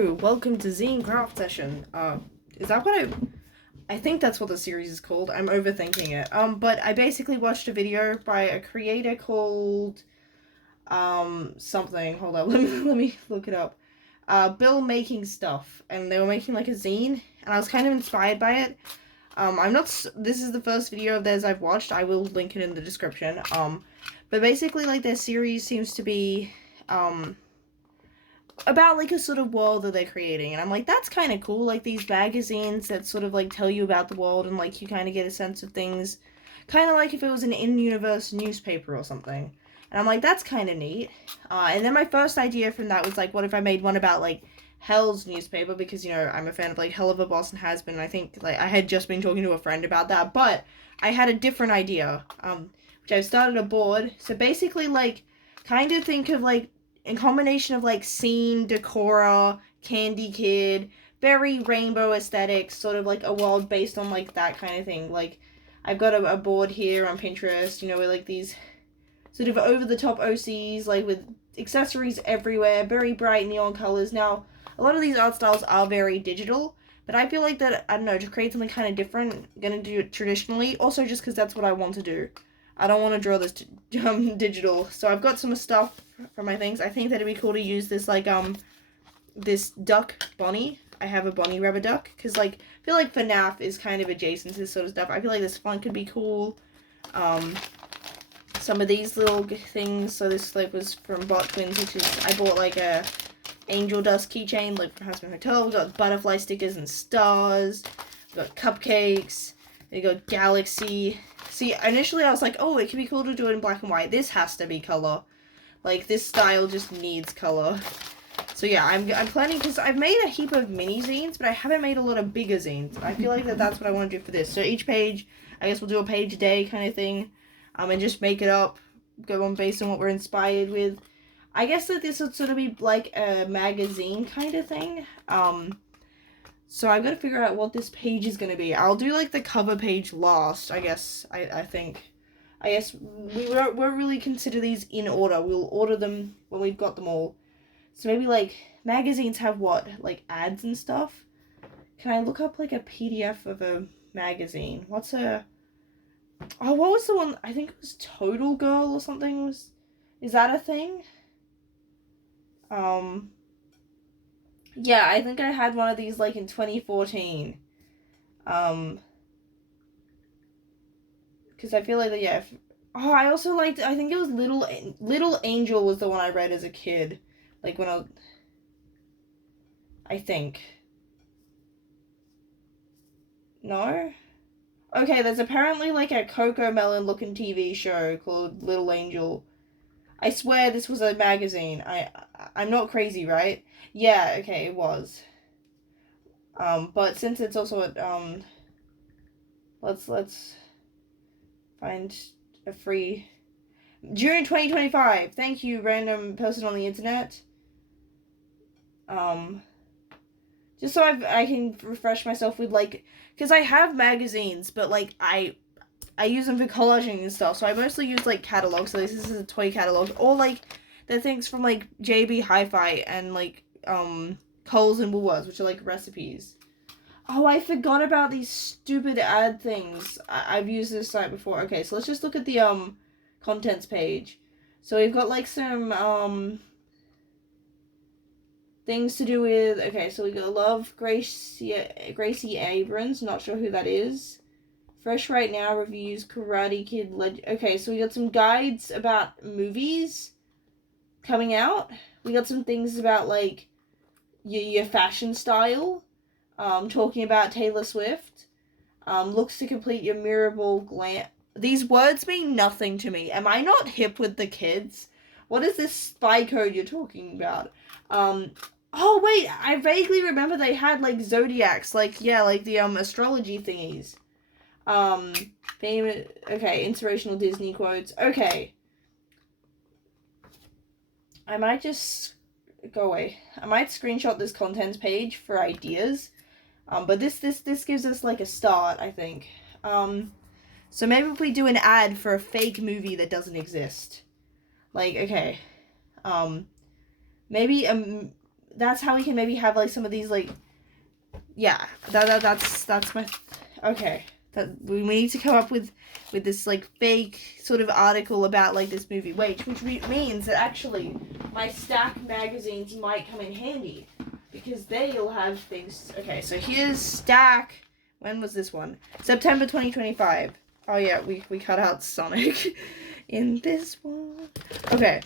Hello, welcome to Zine Craft Session. Is that what I think that's what the series is called. I'm overthinking it. But I basically watched a video by a creator called, something. Hold up, let me look it up. Bill Making Stuff, and they were making like a zine, and I was kind of inspired by it. This is the first video of theirs I've watched. I will link it in the description. But basically, like, their series seems to be, about like a sort of world that they're creating, and I'm like, that's kind of cool, like these magazines that sort of like tell you about the world, and like you kind of get a sense of things, kind of like if it was an in-universe newspaper or something. And I'm like, that's kind of neat. And then my first idea from that was like, what if I made one about like Hell's newspaper, because I'm a fan of like Hell of a Boss and Has Been, and I think like I had just been talking to a friend about that, but I had a different idea, which I've started a board. So basically, like, kind of think of like in combination of like Scene, Decora, Candy Kid, very rainbow aesthetics, sort of like a world based on like that kind of thing. Like, I've got a board here on Pinterest, with like these sort of over the top OCs, like with accessories everywhere, very bright neon colors. Now, a lot of these art styles are very digital, but I feel like that, I don't know, to create something kind of different, I'm gonna do it traditionally, also just because that's what I want to do. I don't want to draw this digital. So I've got some stuff for my things. I think that it'd be cool to use this, like, this duck Bonnie. I have a Bonnie rubber duck, because, like, I feel like FNAF is kind of adjacent to this sort of stuff. I feel like this font could be cool. Some of these little things, so this, like, was from Bot Twins, which is, I bought, like, a angel dust keychain, like, from Husband Hotel. We got butterfly stickers and stars. We got cupcakes. We got galaxy. See, initially I was like, oh, it could be cool to do it in black and white. This has to be color. Like, this style just needs color. So yeah, I'm planning, because I've made a heap of mini zines, but I haven't made a lot of bigger zines. I feel like that's what I want to do for this. So each page, I guess we'll do a page a day kind of thing, and just make it up, go on based on what we're inspired with. I guess that this would sort of be like a magazine kind of thing. So I've got to figure out what this page is going to be. I'll do, like, the cover page last, I guess, I think. I guess we won't really consider these in order. We'll order them when we've got them all. So maybe, like, magazines have what? Like, ads and stuff? Can I look up, like, a PDF of a magazine? What was the one? I think it was Total Girl or something. Is that a thing? Yeah, I think I had one of these, like, in 2014. Because I feel like that, yeah. I also liked, I think it was Little Angel was the one I read as a kid. Like, when I think. No? Okay, there's apparently, like, a Coco Melon looking TV show called Little Angel. I swear this was a magazine. I'm not crazy, right? Yeah, okay, it was. But since it's also at, let's find a free June 2025. Thank you, random person on the internet. Just so I can refresh myself with, like, because I have magazines, but, like, I use them for collaging and stuff, so I mostly use, like, catalogs. So this is a toy catalog, or, like, the things from, like, JB Hi-Fi and, like, Coles and Woolworths, which are, like, recipes. Oh, I forgot about these stupid ad things. I've used this site before. Okay, so let's just look at the, contents page. So we've got, like, some, things to do with, okay, so we got Love Gracie Abrams, not sure who that is. Fresh Right Now reviews, Karate Kid okay, so we got some guides about movies coming out. We got some things about, like, your fashion style. Talking about Taylor Swift. Looks to complete your mirrorball glam. These words mean nothing to me. Am I not hip with the kids? What is this spy code you're talking about? Oh wait, I vaguely remember they had, like, zodiacs, like, yeah, like the astrology thingies. Famous, okay, inspirational Disney quotes. Okay. I might just go away. I might screenshot this contents page for ideas. But this gives us, like, a start, I think. So maybe if we do an ad for a fake movie that doesn't exist. Like, okay. Maybe that's how we can maybe have, like, some of these, like, yeah, that's my, okay. That we need to come up with this, like, fake sort of article about, like, this movie. Wait, which means that actually my stack magazines might come in handy, because they'll have things. Okay, so here's stack. When was this one? September 2025. Oh yeah, we cut out Sonic in this one. Okay.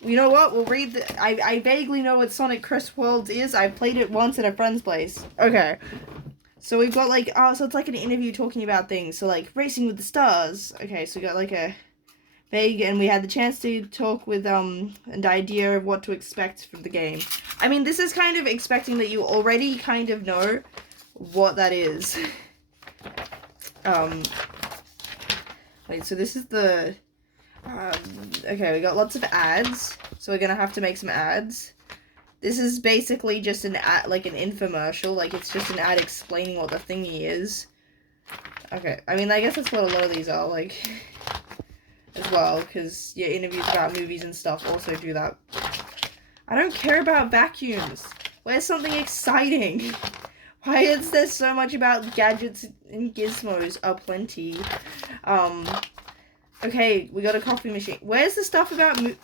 You know what? We'll read the... I vaguely know what Sonic Crest Worlds is. I played it once at a friend's place. Okay. So we've got, like... Oh, so it's like an interview talking about things. So, like, Racing with the Stars. Okay, so we got, like, a vague... And we had the chance to talk with, an idea of what to expect from the game. I mean, this is kind of expecting that you already kind of know what that is. Wait, so this is the... okay, we got lots of ads, so we're gonna have to make some ads. This is basically just an ad, like an infomercial, like it's just an ad explaining what the thingy is. Okay, I mean, I guess that's what a lot of these are, like, as well, because your interviews about movies and stuff also do that. I don't care about vacuums. Where's something exciting? Why is there so much about gadgets and gizmos? Plenty. Okay, we got a coffee machine. Where's the stuff about do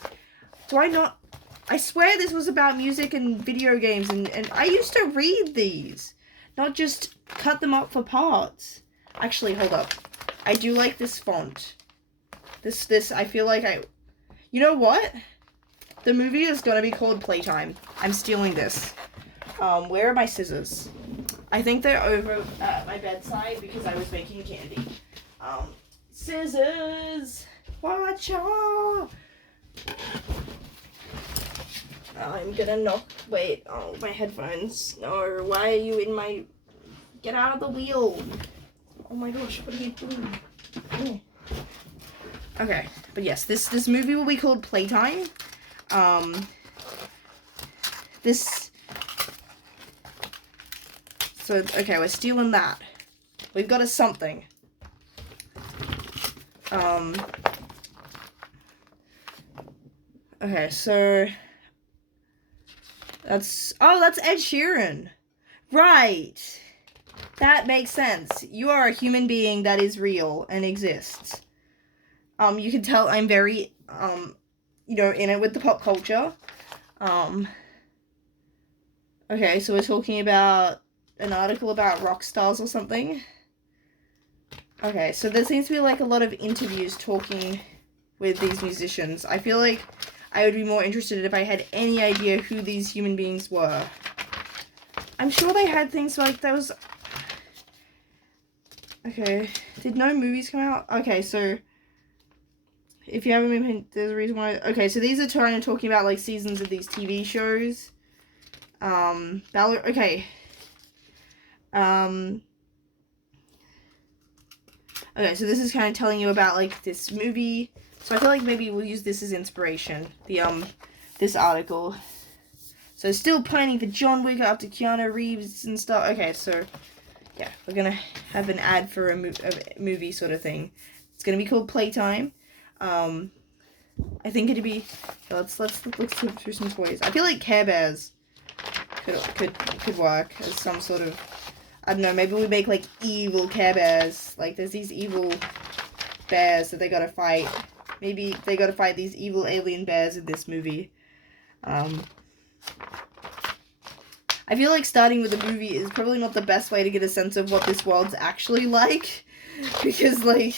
I not... I swear this was about music and video games, and I used to read these. Not just cut them up for parts. Actually, hold up. I do like this font. This, I feel like I... You know what? The movie is gonna be called Playtime. I'm stealing this. Where are my scissors? I think they're over at my bedside because I was making candy. Scissors! Watch out! I'm gonna knock. Wait, oh, my headphones. No, why are you in my... Get out of the wheel! Oh my gosh, what are you doing? Oh. Okay, but yes, this movie will be called Playtime. So, okay, we're stealing that. We've got a something. Okay, so that's Ed Sheeran. Right. That makes sense. You are a human being that is real and exists. You can tell I'm very, you know, in it with the pop culture. Okay, so we're talking about an article about rock stars or something. Okay, so there seems to be, like, a lot of interviews talking with these musicians. I feel like I would be more interested if I had any idea who these human beings were. I'm sure they had things like those... Okay, did no movies come out? Okay, so if you haven't been... There's a reason why... Okay, so these are talking about, like, seasons of these TV shows. Okay. Okay, so this is kind of telling you about, like, this movie. So I feel like maybe we'll use this as inspiration. This article. So still planning for John Wick after Keanu Reeves and stuff. Okay, so yeah, we're gonna have an ad for a movie sort of thing. It's gonna be called Playtime. I think it'd be... Let's look through some toys. I feel like Care Bears could work as some sort of... I don't know, maybe we make, like, evil Care Bears. Like, there's these evil bears that they gotta fight. Maybe they gotta fight these evil alien bears in this movie. I feel like starting with a movie is probably not the best way to get a sense of what this world's actually like. Because, like,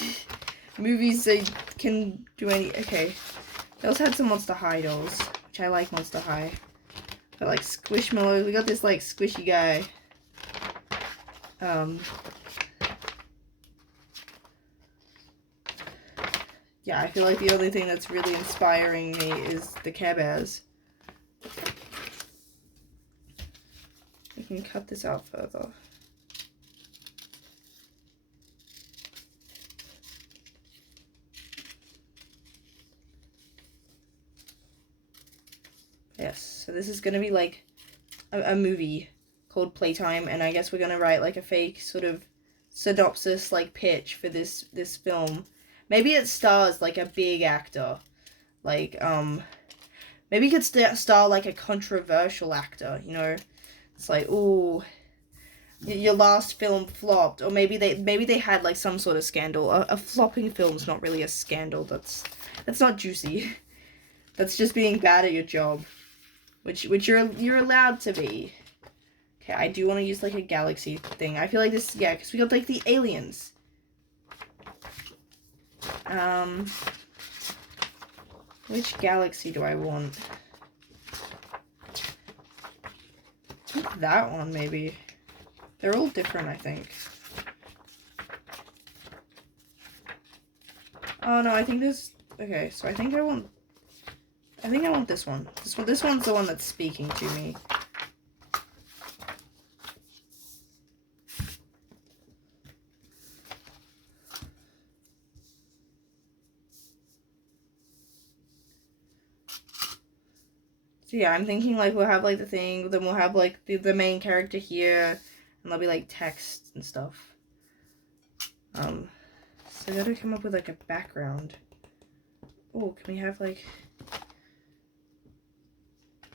movies, they can do any... Okay. They also had some Monster High dolls, which I like Monster High. Got, like, Squishmallows. We got this, like, squishy guy. Yeah, I feel like the only thing that's really inspiring me is the Care Bears. We can cut this out further. Yes, so this is gonna be like a movie called Playtime, and I guess we're gonna write like a fake sort of synopsis, like pitch for this film. Maybe it stars like a big actor, like Maybe you could star like a controversial actor, you know? It's like, ooh, your last film flopped, or maybe they had like some sort of scandal. A flopping film's not really a scandal. That's not juicy. That's just being bad at your job, which you're allowed to be. Okay, I do want to use like a galaxy thing. I feel like this, yeah, because we got like the aliens. Which galaxy do I want? I think that one maybe. They're all different, I think. Oh no, I think this. Okay, so I think I want this one. This one's the one that's speaking to me. So yeah, I'm thinking like we'll have like the thing, then we'll have like the main character here, and there'll be like text and stuff. So I gotta come up with like a background. Oh, can we have like?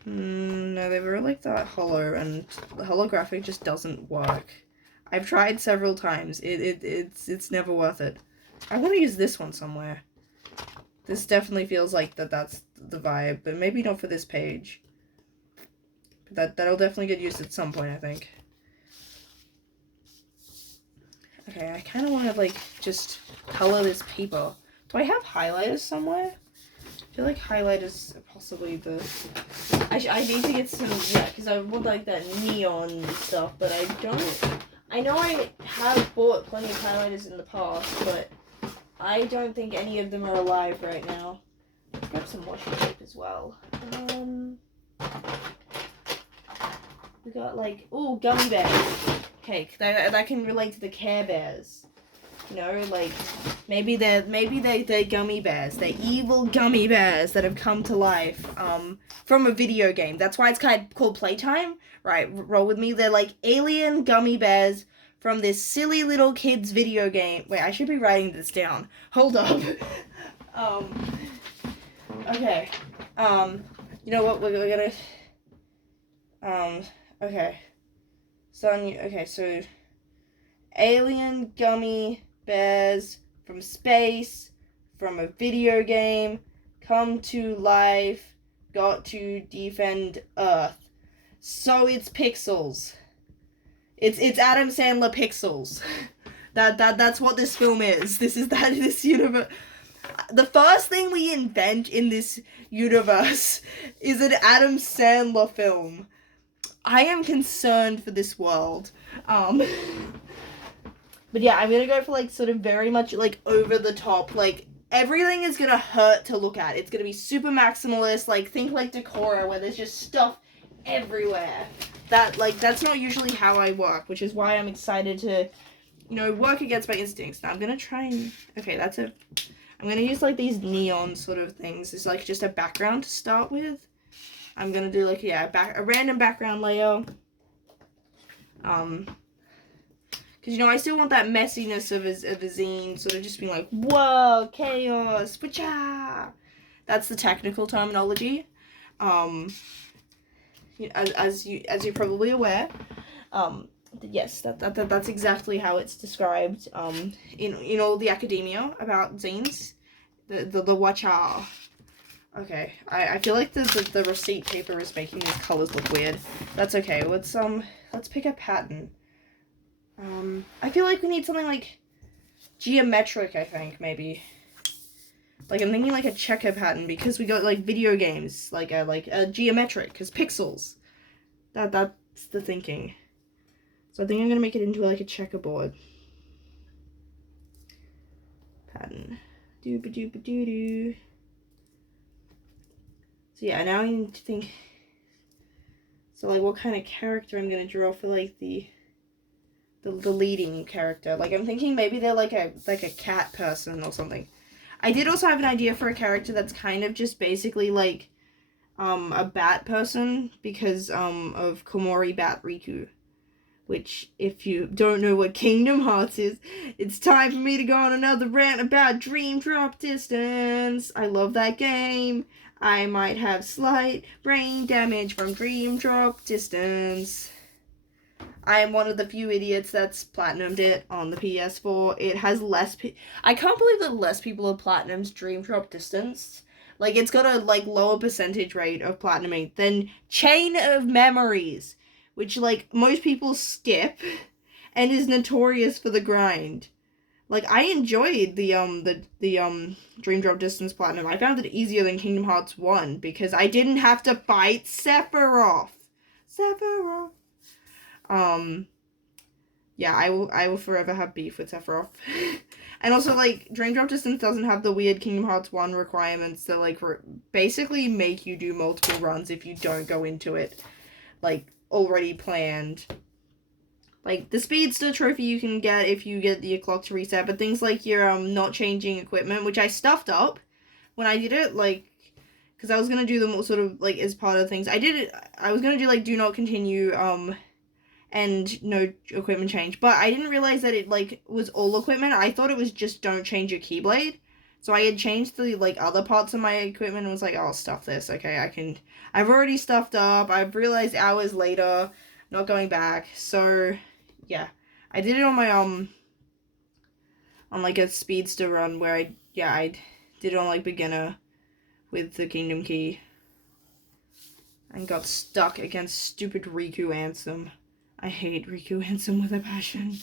No, they were like that hollow, and the holographic just doesn't work. I've tried several times. It's never worth it. I want to use this one somewhere. This definitely feels like that's the vibe, but maybe not for this page. But that'll definitely get used at some point, I think. Okay, I kind of want to like just color this paper. Do I have highlighters somewhere? I feel like highlighters are possibly the. I need to get some, yeah, because I would like that neon stuff, but I don't. I know I have bought plenty of highlighters in the past, but I don't think any of them are alive right now. Let's grab some washi tape as well. We got like, ooh, gummy bears. Okay, that can relate to the Care Bears. You know, like maybe they're gummy bears. They're evil gummy bears that have come to life from a video game. That's why it's called Playtime. Right, roll with me. They're like alien gummy bears from this silly little kid's video game. Wait, I should be writing this down. Hold up. Okay. You know what? We're gonna. Okay. Okay, so alien gummy bears from space, from a video game, come to life, got to defend Earth. So it's Pixels. It's Adam Sandler Pixels. That's what this film is. This universe. The first thing we invent in this universe is an Adam Sandler film. I am concerned for this world. But yeah, I'm gonna go for like sort of very much like over the top. Like everything is gonna hurt to look at. It's gonna be super maximalist. Like think like Decora, where there's just stuff everywhere. That's not usually how I work, which is why I'm excited to, work against my instincts. Now I'm gonna try and I'm gonna use like these neon sort of things. It's like just a background to start with. I'm gonna do like a random background layer. Because I still want that messiness of a zine, sort of just being like, whoa, chaos, pacha. That's the technical terminology. As you're probably aware, yes, that's exactly how it's described. In all the academia about zines, the wacha. Okay, I feel like the receipt paper is making these colors look weird. That's okay. Let's pick a pattern. I feel like we need something like geometric, I think, maybe. Like I'm thinking like a checker pattern because we got like video games, like a geometric, because pixels. That's the thinking. So I think I'm gonna make it into like a checkerboard pattern. Dooba dooba doo doo. So yeah, now I need to think. So like, what kind of character I'm gonna draw for like the leading character? Like I'm thinking maybe they're like a cat person or something. I did also have an idea for a character that's kind of just basically like a bat person because of Komori Bat Riku. Which, if you don't know what Kingdom Hearts is, it's time for me to go on another rant about Dream Drop Distance. I love that game. I might have slight brain damage from Dream Drop Distance. I am one of the few idiots that's platinumed it on the PS4. It has less I can't believe that less people have platinumed Dream Drop Distance. Like, it's got a, like, lower percentage rate of platinuming than Chain of Memories, which, like, most people skip and is notorious for the grind. Like, I enjoyed the Dream Drop Distance Platinum. I found it easier than Kingdom Hearts 1 because I didn't have to fight Sephiroth. Yeah, I will forever have beef with Sephiroth. And also, like, Dream Drop Distance doesn't have the weird Kingdom Hearts 1 requirements that, like, basically make you do multiple runs if you don't go into it, like, already planned. Like, the Speedster trophy you can get if you get your clock to reset, but things like your, not changing equipment, which I stuffed up when I did it, like, because I was gonna do them sort of, like, as part of things. I was gonna do, like, do not continue, and no equipment change, but I didn't realize that it, like, was all equipment. I thought it was just don't change your keyblade. So I had changed the, like, other parts of my equipment and was like, oh, I'll stuff this. Okay, I've already stuffed up. I've realized hours later, not going back. So, yeah. I did it on my, on, like, a speedster run where I did it on, like, beginner with the Kingdom Key. And got stuck against stupid Riku Ansem. I hate Riku Ansem with a passion.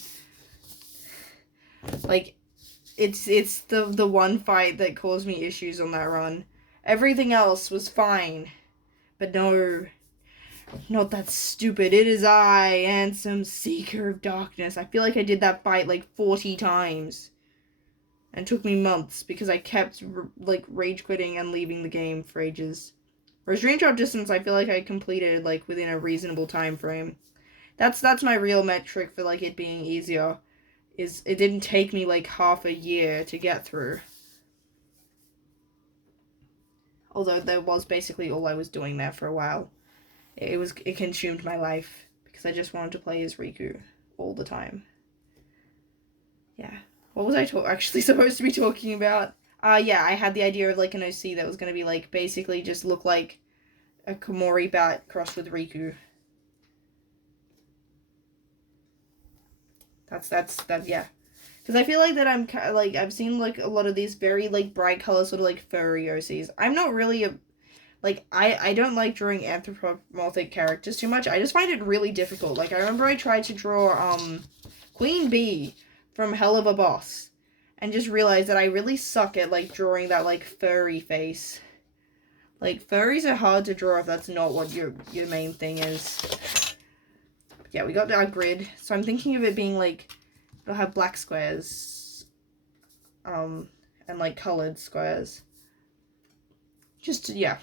Like, it's the one fight that caused me issues on that run. Everything else was fine. But no, not that stupid. It is I, Ansem, Seeker of Darkness. I feel like I did that fight like 40 times. And it took me months because I kept, like, rage quitting and leaving the game for ages. Whereas Dream Drop Distance, I feel like I completed, like, within a reasonable time frame. That's my real metric for, like, it being easier. Is it didn't take me, like, half a year to get through. Although that was basically all I was doing there for a while. It consumed my life because I just wanted to play as Riku all the time. Yeah. What was I actually supposed to be talking about? Yeah, I had the idea of, like, an OC that was going to be, like, basically just look like a Komori bat crossed with Riku. Yeah. Because I feel like that I'm, like, I've seen, like, a lot of these very, like, bright color sort of, like, furry OCs. I'm not really like, I don't like drawing anthropomorphic characters too much. I just find it really difficult. Like, I remember I tried to draw, Queen Bee from Hell of a Boss. And just realized that I really suck at, like, drawing that, like, furry face. Like, furries are hard to draw if that's not what your main thing is. Yeah, we got our grid. So I'm thinking of it being, like, it'll have black squares. And, like, colored squares. Just, yeah.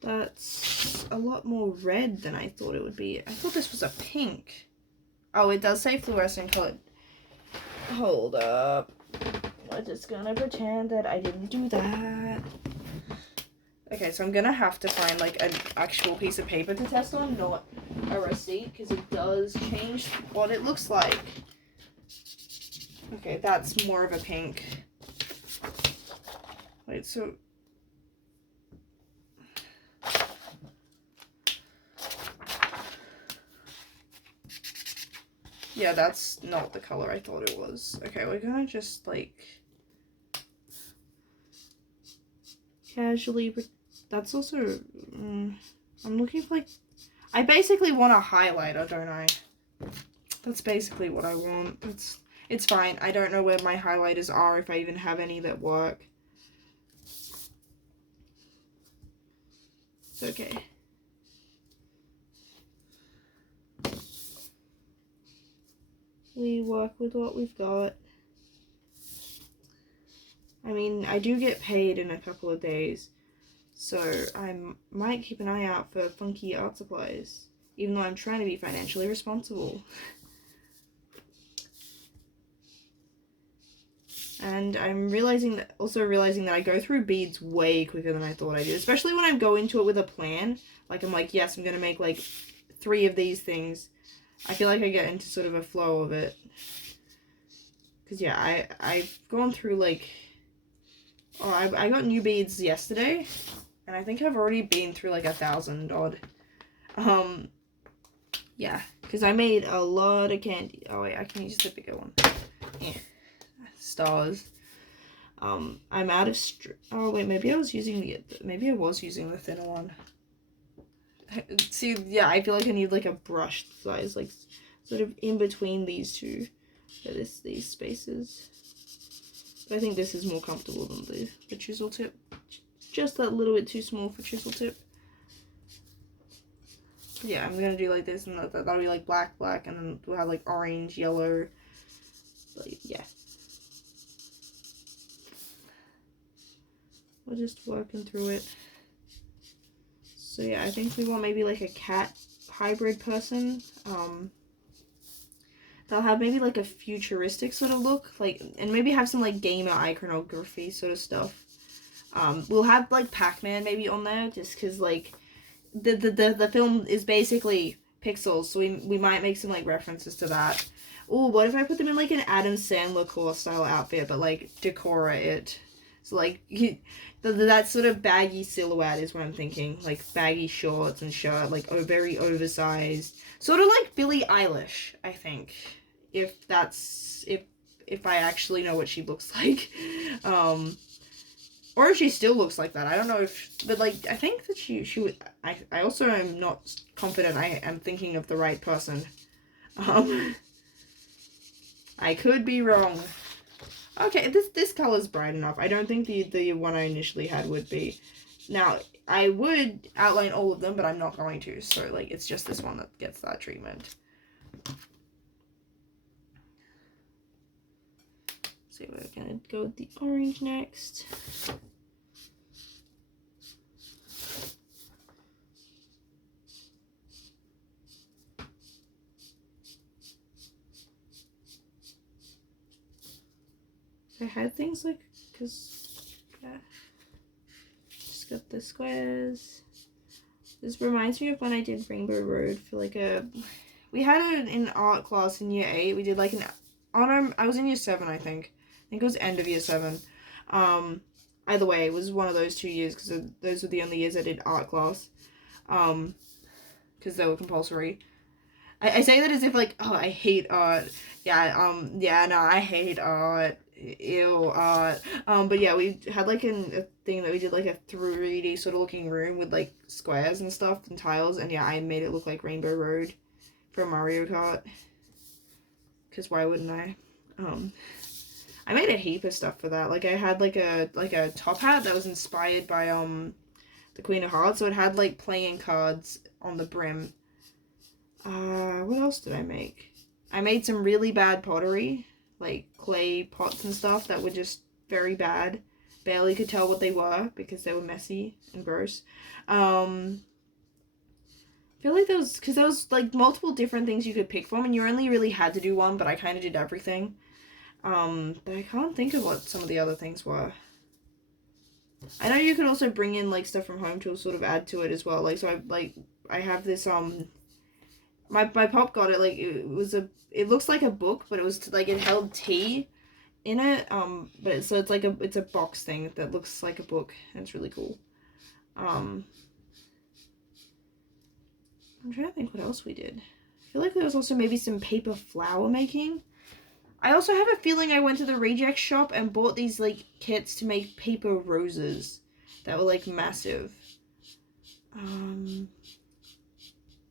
That's a lot more red than I thought it would be. I thought this was a pink. Oh, it does say fluorescent colored. Hold up. We're just gonna pretend that I didn't do that. Okay, so I'm gonna have to find, like, an actual piece of paper to test on, not a receipt, because it does change what it looks like. Okay, that's more of a pink. Wait, so... yeah, that's not the color I thought it was. Okay, we're gonna just, like... casually... that's also... I'm looking for, like... I basically want a highlighter, don't I? That's basically what I want. It's fine. I don't know where my highlighters are, if I even have any that work. It's okay. We work with what we've got. I mean, I do get paid in a couple of days, so I might keep an eye out for funky art supplies, even though I'm trying to be financially responsible. And I'm also realizing that I go through beads way quicker than I thought I did, especially when I go into it with a plan. Like, I'm like, yes, I'm gonna make, like, 3 of these things. I feel like I get into sort of a flow of it. Because, yeah, I've gone through, like... Oh, I got new beads yesterday. And I think I've already been through, like, 1,000 odd. Yeah. Because I made a lot of candy. Oh, wait, I can use the bigger one. Yeah. Stars. I'm out of oh, wait, maybe I was using the thinner one. See, yeah, I feel like I need, like, a brushed size, like, sort of in between these two. For these spaces. But I think this is more comfortable than the chisel tip. Just that little bit too small for chisel tip. Yeah, I'm gonna do like this, and that'll be like black, and then we'll have like orange, yellow. Like, yeah. We're just working through it. So yeah, I think we want maybe like a cat hybrid person. They'll have maybe like a futuristic sort of look, like, and maybe have some like gamer iconography sort of stuff. We'll have like Pac-Man maybe on there, just because like the film is basically pixels, so we might make some like references to that. Oh, what if I put them in like an Adam Sandler core style outfit, but like decora it? So like that sort of baggy silhouette is what I'm thinking, like baggy shorts and shirt, like very oversized, sort of like Billie Eilish, I think. If that's if I actually know what she looks like, or if she still looks like that, I don't know if, but like I think that she would. I also am not confident I am thinking of the right person. I could be wrong. Okay, this color's bright enough. I don't think the one I initially had would be. Now I would outline all of them, but I'm not going to. So like it's just this one that gets that treatment. So we're gonna go with the orange next. I had things like, because, yeah, just got the squares. This reminds me of when I did Rainbow Road for like we had it in art class in year 8. We did like I was in year 7, I think. I think it was end of year 7. Either way, it was one of those 2 years, because those were the only years I did art class. Because they were compulsory. I say that as if like, oh, I hate art. Yeah, no, I hate art. Ew, art. But yeah, we had like a thing that we did like a 3D sort of looking room with like squares and stuff and tiles, and yeah, I made it look like Rainbow Road from Mario Kart. Because why wouldn't I? I made a heap of stuff for that. Like I had like a top hat that was inspired by the Queen of Hearts, so it had like playing cards on the brim. What else did I make? I made some really bad pottery, like clay pots and stuff that were just very bad. Barely could tell what they were because they were messy and gross. I feel like there was like multiple different things you could pick from, and you only really had to do one, but I kind of did everything. But I can't think of what some of the other things were. I know you could also bring in like stuff from home to sort of add to it as well. Like, so I have this my pop got it, like it looks like a book, but it was like it held tea in it. But so it's like it's a box thing that looks like a book, and it's really cool. I'm trying to think what else we did. I feel like there was also maybe some paper flower making. I also have a feeling I went to the reject shop and bought these like kits to make paper roses that were like massive.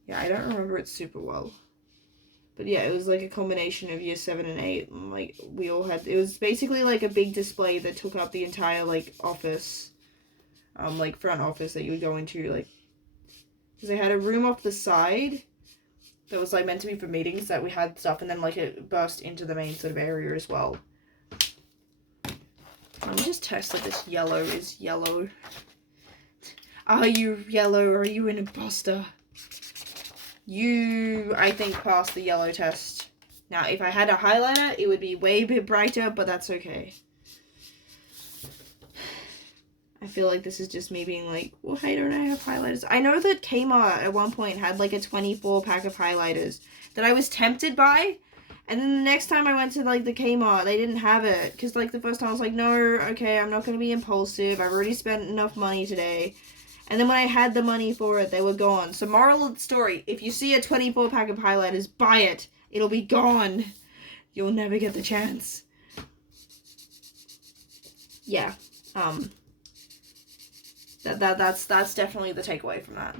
Yeah, I don't remember it super well. But yeah, it was like a combination of year 7 and 8. And, like, we all had, it was basically like a big display that took up the entire like office. Like front office that you would go into, like, because they had a room off the side that was like meant to be for meetings that we had stuff, and then like it burst into the main sort of area as well. Let me just test that this yellow is yellow. Are you yellow or are you an imposter? You, I think, passed the yellow test. Now, if I had a highlighter, it would be way a bit brighter, but that's okay. I feel like this is just me being like, why don't I have highlighters? I know that Kmart at one point had like a 24 pack of highlighters that I was tempted by, And then the next time I went to, like, the Kmart, they didn't have it. Because, like, the first time I was like, no, okay, I'm not going to be impulsive. I've already spent enough money today. And then when I had the money for it, they were gone. So moral of the story, if you see a 24-pack of highlighters, buy it. It'll be gone. You'll never get the chance. Yeah. That's definitely the takeaway from that.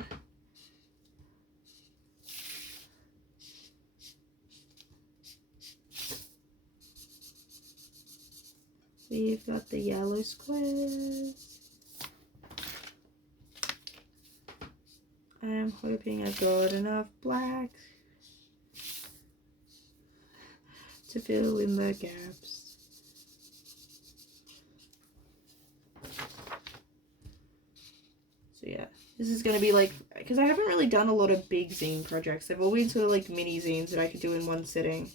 We've got the yellow squares. I'm hoping I've got enough black to fill in the gaps. So yeah, this is going to be like, because I haven't really done a lot of big zine projects. They've all been sort of like mini zines that I could do in one sitting.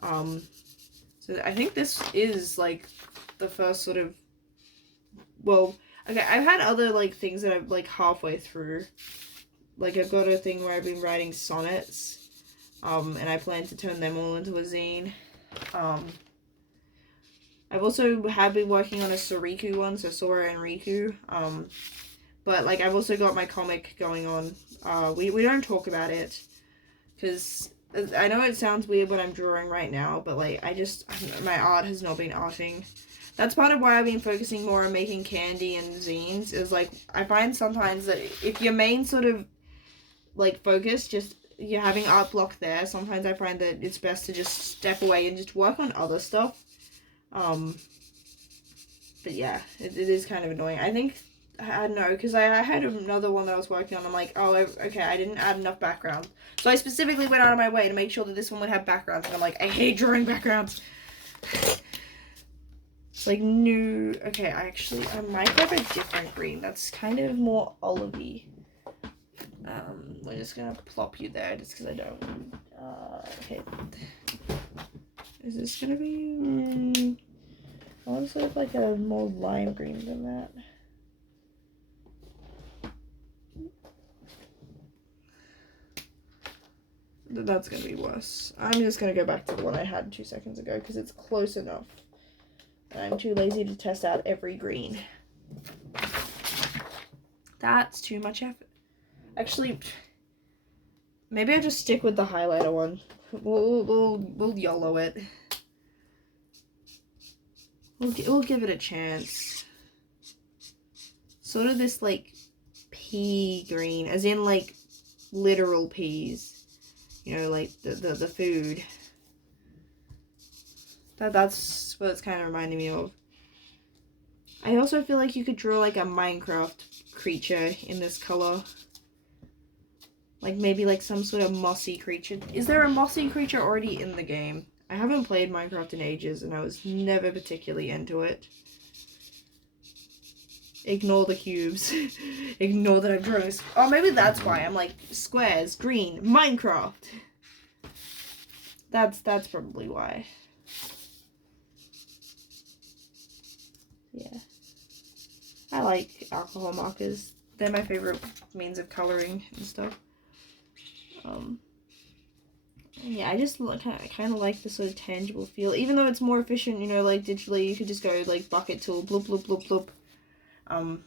So I think this is like the first sort of, well, okay, I've had other like things that I'm like halfway through. Like I've got a thing where I've been writing sonnets, and I plan to turn them all into a zine. I've also have been working on a Soriku one, so Sora and Riku. But like I've also got my comic going on. We don't talk about it because I know it sounds weird when I'm drawing right now, but like my art has not been arting. That's part of why I've been focusing more on making candy and zines. Is like I find sometimes that if your main sort of like focus, just you're having art block there, sometimes I find that it's best to just step away and just work on other stuff. But yeah, it is kind of annoying. I think, I don't know, because I had another one that I was working on. I'm like, oh, okay, I didn't add enough background. So I specifically went out of my way to make sure that this one would have backgrounds. And I'm like, I hate drawing backgrounds. It's like new. Okay, I might grab a different green. That's kind of more olivey. We're just gonna plop you there just because I don't. Okay. Is this gonna be? I want sort of like a more lime green than that. That's gonna be worse. I'm just gonna go back to the one I had 2 seconds ago because it's close enough. I'm too lazy to test out every green. That's too much effort. Actually, maybe I just stick with the highlighter one. We'll YOLO it. We'll give it a chance. Sort of this like pea green, as in like literal peas. You know, like the food. That's what it's kind of reminding me of. I also feel like you could draw like a Minecraft creature in this color. Like maybe like some sort of mossy creature. Is there a mossy creature already in the game? I haven't played Minecraft in ages and I was never particularly into it. Ignore the cubes. Ignore that I'm drawing. Oh, maybe that's why. I'm like, squares, green, Minecraft. That's probably why. Yeah. I like alcohol markers. They're my favorite means of coloring and stuff. Yeah, I just kind of like the sort of tangible feel. Even though it's more efficient, you know, like digitally, you could just go like bucket tool, bloop, bloop, bloop, bloop. And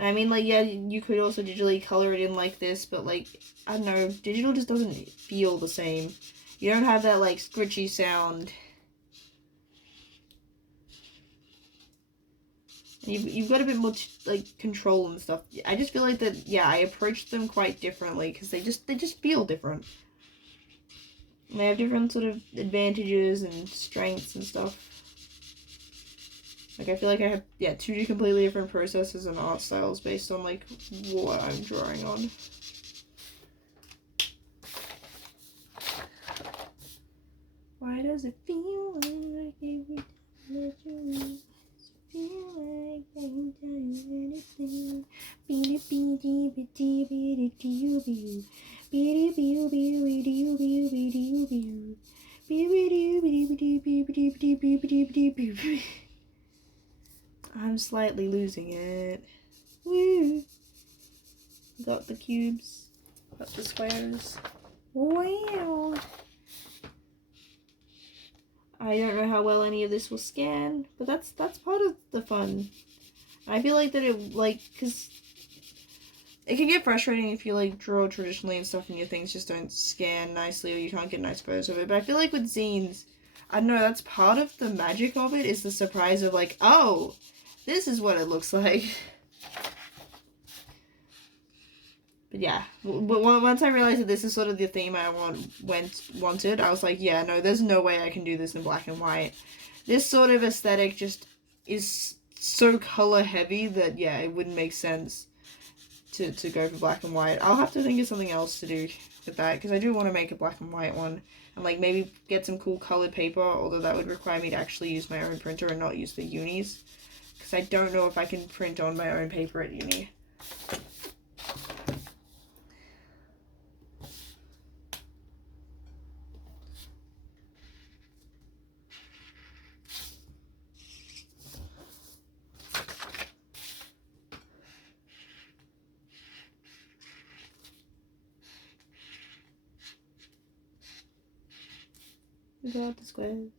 I mean, like, yeah, you could also digitally color it in like this, but like, I don't know, digital just doesn't feel the same. You don't have that like scritchy sound. You've got a bit more like control and stuff. I just feel like that. Yeah, I approached them quite differently because they just feel different. And they have different sort of advantages and strengths and stuff. Like I feel like I have two completely different processes and art styles based on like what I'm drawing on. Why does it feel like every time that you leave? Feel like I can tell you anything. I'm slightly losing it. Woo! Got the cubes. Got the squares. Wow! I don't know how well any of this will scan, but that's part of the fun. I feel like that it, like, because it can get frustrating if you, like, draw traditionally and stuff and your things just don't scan nicely or you can't get nice photos of it. But I feel like with zines, I don't know, that's part of the magic of it, is the surprise of, like, oh, this is what it looks like. But yeah, once I realized that this is sort of the theme I wanted, I was like, yeah, no, there's no way I can do this in black and white. This sort of aesthetic just is so color heavy that, yeah, it wouldn't make sense to go for black and white. I'll have to think of something else to do with that, because I do want to make a black and white one, and, like, maybe get some cool colored paper, although that would require me to actually use my own printer and not use the unis, because I don't know if I can print on my own paper at uni. About the squares.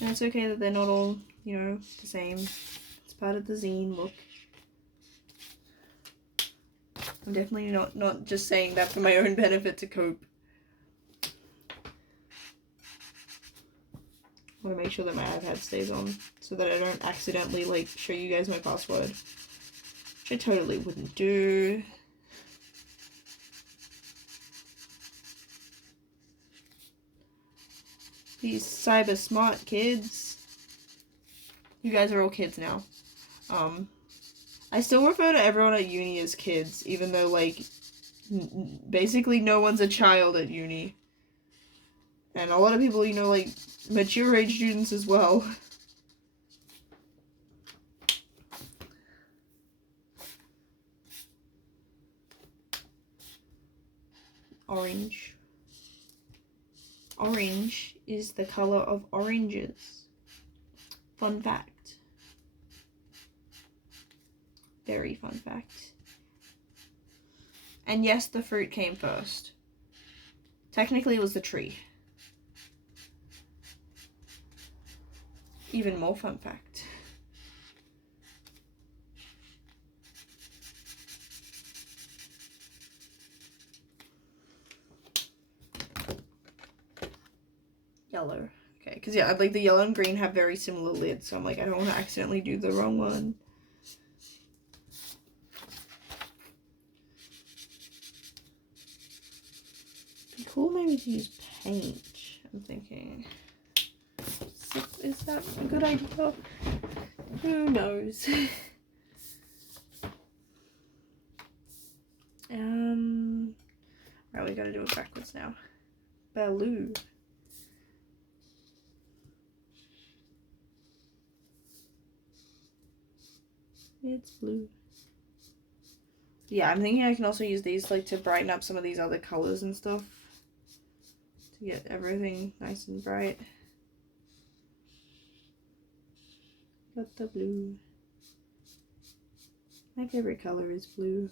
And it's okay that they're not all, you know, the same. It's part of the zine look. I'm definitely not just saying that for my own benefit to cope. I want to make sure that my iPad stays on so that I don't accidentally, like, show you guys my password. Which I totally wouldn't do. These cyber smart kids. You guys are all kids now. I still refer to everyone at uni as kids, even though, like, basically no one's a child at uni. And a lot of people, you know, like, mature age students as well. Orange. Orange is the color of oranges. Fun fact. Very fun fact. And yes, the fruit came first. Technically, it was the tree. Even more fun fact. Yellow. Okay, because yeah, like the yellow and green have very similar lids, so I'm like, I don't want to accidentally do the wrong one. It'd be cool maybe to use paint, I'm thinking. Is that a good idea? Who knows? Right, we gotta do it backwards now. Baloo. It's blue. Yeah, I'm thinking I can also use these, like, to brighten up some of these other colors and stuff. To get everything nice and bright. Got the blue. My favorite color is blue.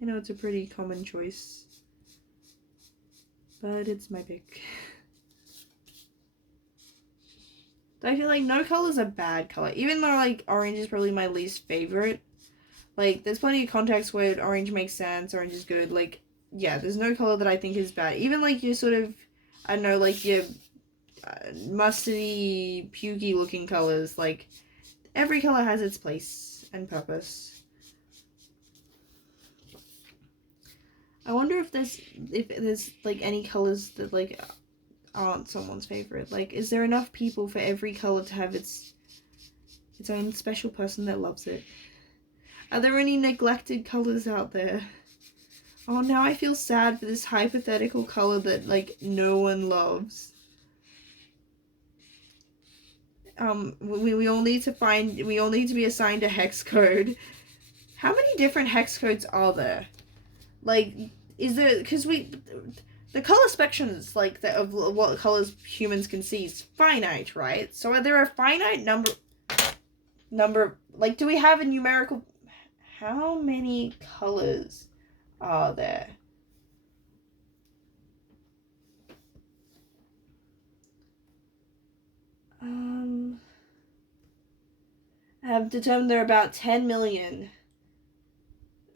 I know it's a pretty common choice, but it's my pick. I feel like no color's a bad color, even though, like, orange is probably my least favorite. Like, there's plenty of contexts where orange makes sense, orange is good. Like, yeah, there's no color that I think is bad. Even, like, your sort of, I don't know, like, your mustardy, pukey looking colors. Like, every color has its place and purpose. I wonder if there's like, any colors that, like, aren't someone's favorite. Like, is there enough people for every color to have its own special person that loves it? Are there any neglected colors out there? Oh, now I feel sad for this hypothetical color that, like, no one loves. We all need to be assigned a hex code. How many different hex codes are there? Like, is there, because the color spectrum is, like, of what colors humans can see is finite, right? So are there a finite number, like, do we have a numerical, how many colors are there? I have determined there are about 10 million.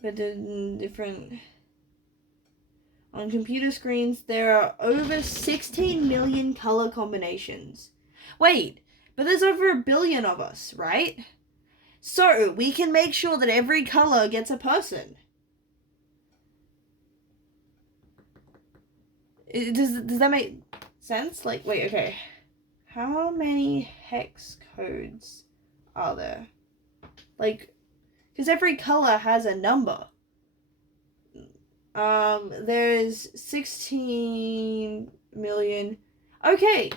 But different. On computer screens, there are over 16 million color combinations. Wait, but there's over 1 billion of us, right? So, we can make sure that every color gets a person. Does that make sense? Like, wait, okay. How many hex codes are there? Like, because every color has a number. There's 16 million. Okay.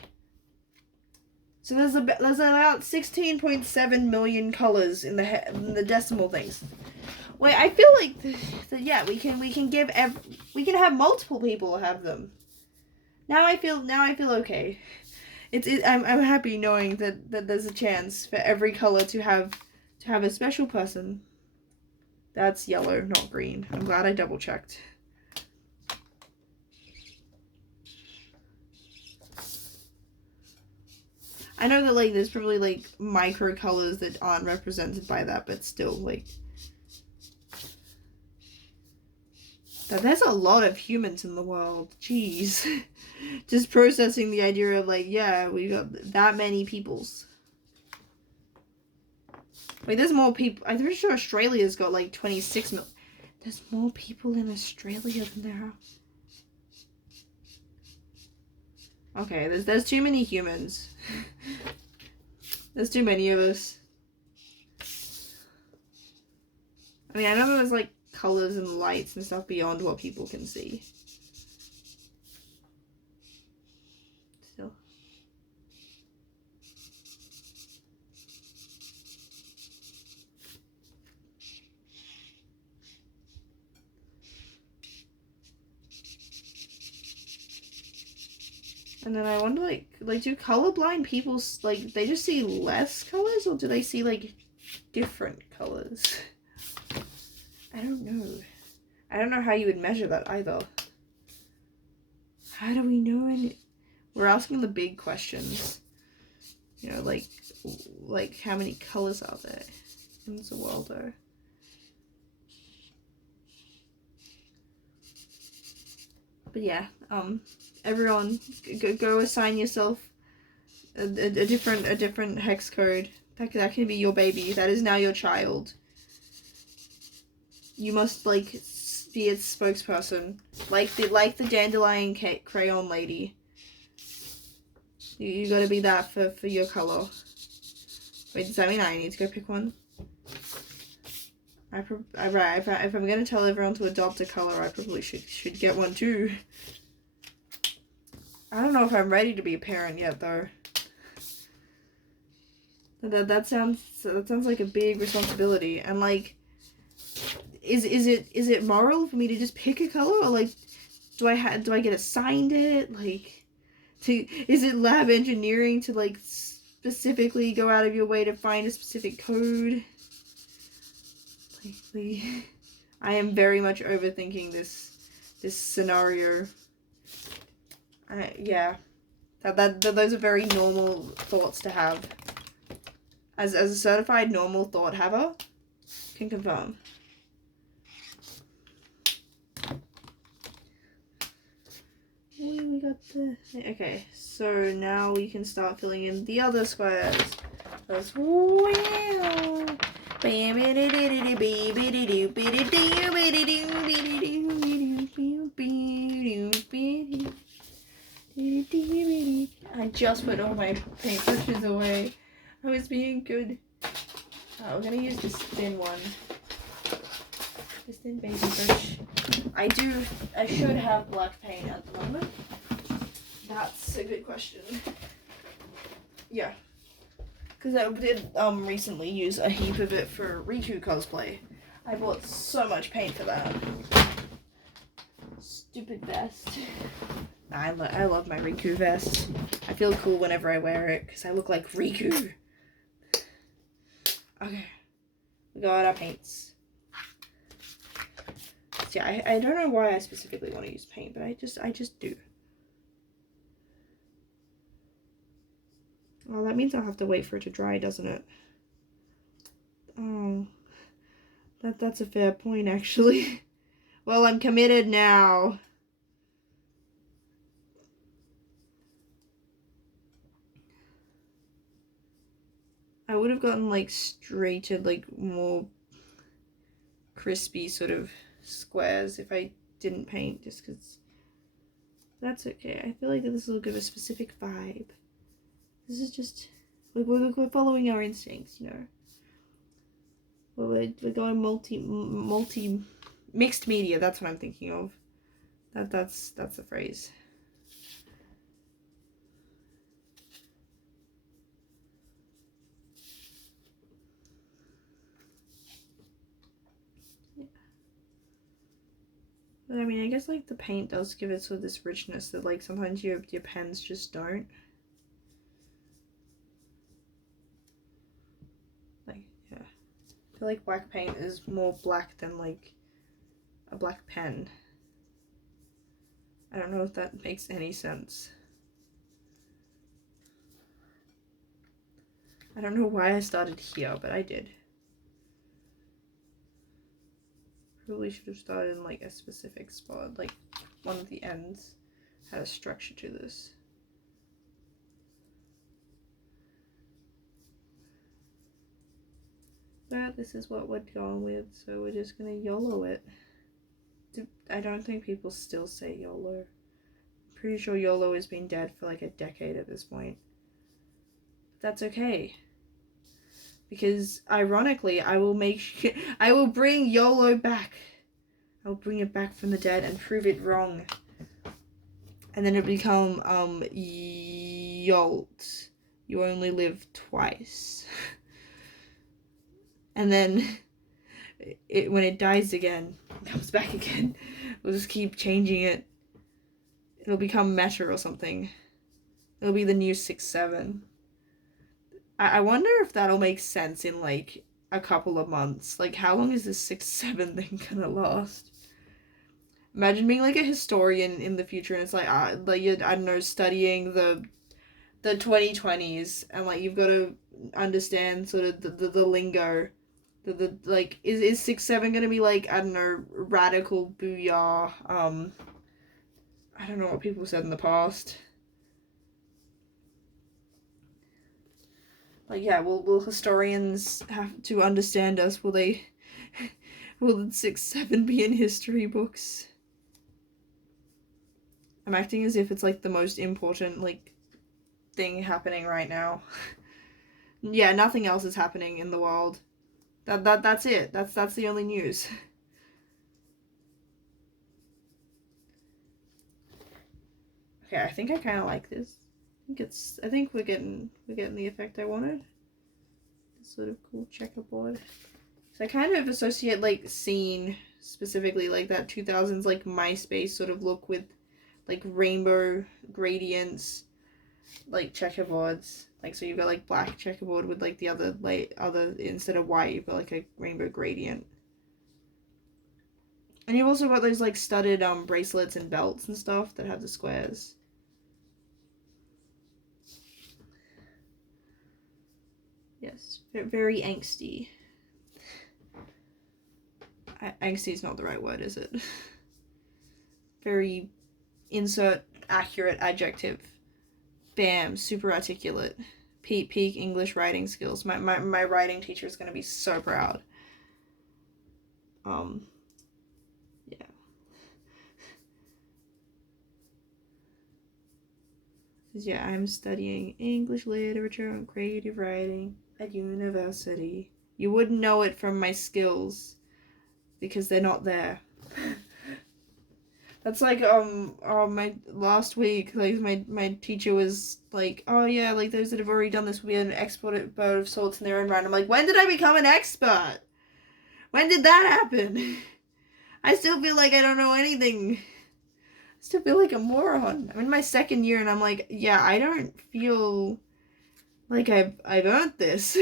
So there's about 16.7 million colors in the decimal things. Wait, I feel like yeah, we can we can have multiple people have them. Now I feel okay. I'm happy knowing that there's a chance for every color to have a special person. That's yellow, not green. I'm glad I double checked. I know that like there's probably like micro colors that aren't represented by that, but still like there's a lot of humans in the world. Jeez. Just processing the idea of like, yeah, we got that many peoples. Wait, there's more people. I'm pretty sure Australia's got like 26 million. There's more people in Australia than there are. Okay, there's too many humans. There's too many of us. I mean, I know there's like colors and lights and stuff beyond what people can see. Still. And then I wonder, like do colorblind people, like, they just see less colors, or do they see, like, different colors? I don't know. I don't know how you would measure that either. How do we know? We're asking the big questions. You know, like how many colors are there in the world, though? But yeah, everyone, go assign yourself a different hex code. That can be your baby. That is now your child. You must like be its spokesperson, like the dandelion crayon lady. You gotta be that for your color. Wait, does that mean I need to go pick one? If I'm gonna tell everyone to adopt a color, I probably should get one too. I don't know if I'm ready to be a parent yet, though. That sounds like a big responsibility, and like, is it moral for me to just pick a color, or like, do I get assigned it? Like, is it lab engineering to like specifically go out of your way to find a specific code? Like, I am very much overthinking this scenario. Yeah, those are very normal thoughts to have. As a certified normal thought haver, can confirm. We got the... Okay, so now we can start filling in the other squares. That's wow. I just put all my paintbrushes away. I was being good. Oh, we're gonna use this thin one. This thin baby brush. I should have black paint at the moment. That's a good question. Yeah. Because I did recently use a heap of it for Riku cosplay. I bought so much paint for that. Stupid vest. I love my Riku vest. I feel cool whenever I wear it because I look like Riku. Okay. We got our paints. Yeah, I don't know why I specifically want to use paint, but I just do. Well, that means I'll have to wait for it to dry, doesn't it? Oh, that's a fair point, actually. Well, I'm committed now. I would have gotten, like, straightened, like, more crispy sort of squares if I didn't paint, just because that's okay. I feel like this will give a specific vibe. This is just, we're following our instincts, you know. We're going multi mixed media. That's what I'm thinking of. That's the phrase. Yeah. But I mean, I guess like the paint does give it sort of this richness that like sometimes your pens just don't. Like, yeah. I feel like black paint is more black than like a black pen. I don't know if that makes any sense. I don't know why I started here, but I did. Probably should have started in like a specific spot, like one of the ends had a structure to this. But this is what we're going with, so we're just gonna YOLO it. I don't think people still say YOLO. I'm pretty sure YOLO has been dead for like a decade at this point. But that's okay. Because ironically, I will bring YOLO back. I'll bring it back from the dead and prove it wrong. And then it'll become YOLT. You only live twice. And then when it dies again, it comes back again. We'll just keep changing it. It'll become meta or something. It'll be the new 6-7. I wonder if that'll make sense in like a couple of months. Like, how long is this 6-7 thing gonna last? Imagine being like a historian in the future and it's like you're, I don't know, studying the 2020s and like you've got to understand sort of the lingo. The like is 6-7 gonna be like, I don't know, radical booyah, I don't know what people said in the past. Like, yeah, will historians have to understand us? Will the 6-7 be in history books? I'm acting as if it's like the most important like thing happening right now. Yeah, nothing else is happening in the world. That's it. That's the only news. Okay, I think I kind of like this. I think we're getting the effect I wanted. This sort of cool checkerboard. So I kind of associate like Zine specifically, like that 2000s like MySpace sort of look with like rainbow gradients, like checkerboards. Like, so you've got like black checkerboard with like the other instead of white you've got like a rainbow gradient. And you've also got those like studded bracelets and belts and stuff that have the squares. Yes, very angsty. Angsty is not the right word, is it? Very insert accurate adjective. Bam, super articulate. Peak English writing skills. My writing teacher is gonna be so proud. Yeah. Yeah, I'm studying English literature and creative writing at university. You wouldn't know it from my skills because they're not there. That's like my last week, like my teacher was like, oh yeah, like those that have already done this will be an expert of sorts in their own right. I'm like, when did I become an expert? When did that happen? I still feel like I don't know anything. I still feel like a moron. I'm in my second year and I'm like, yeah, I don't feel like I've earned this.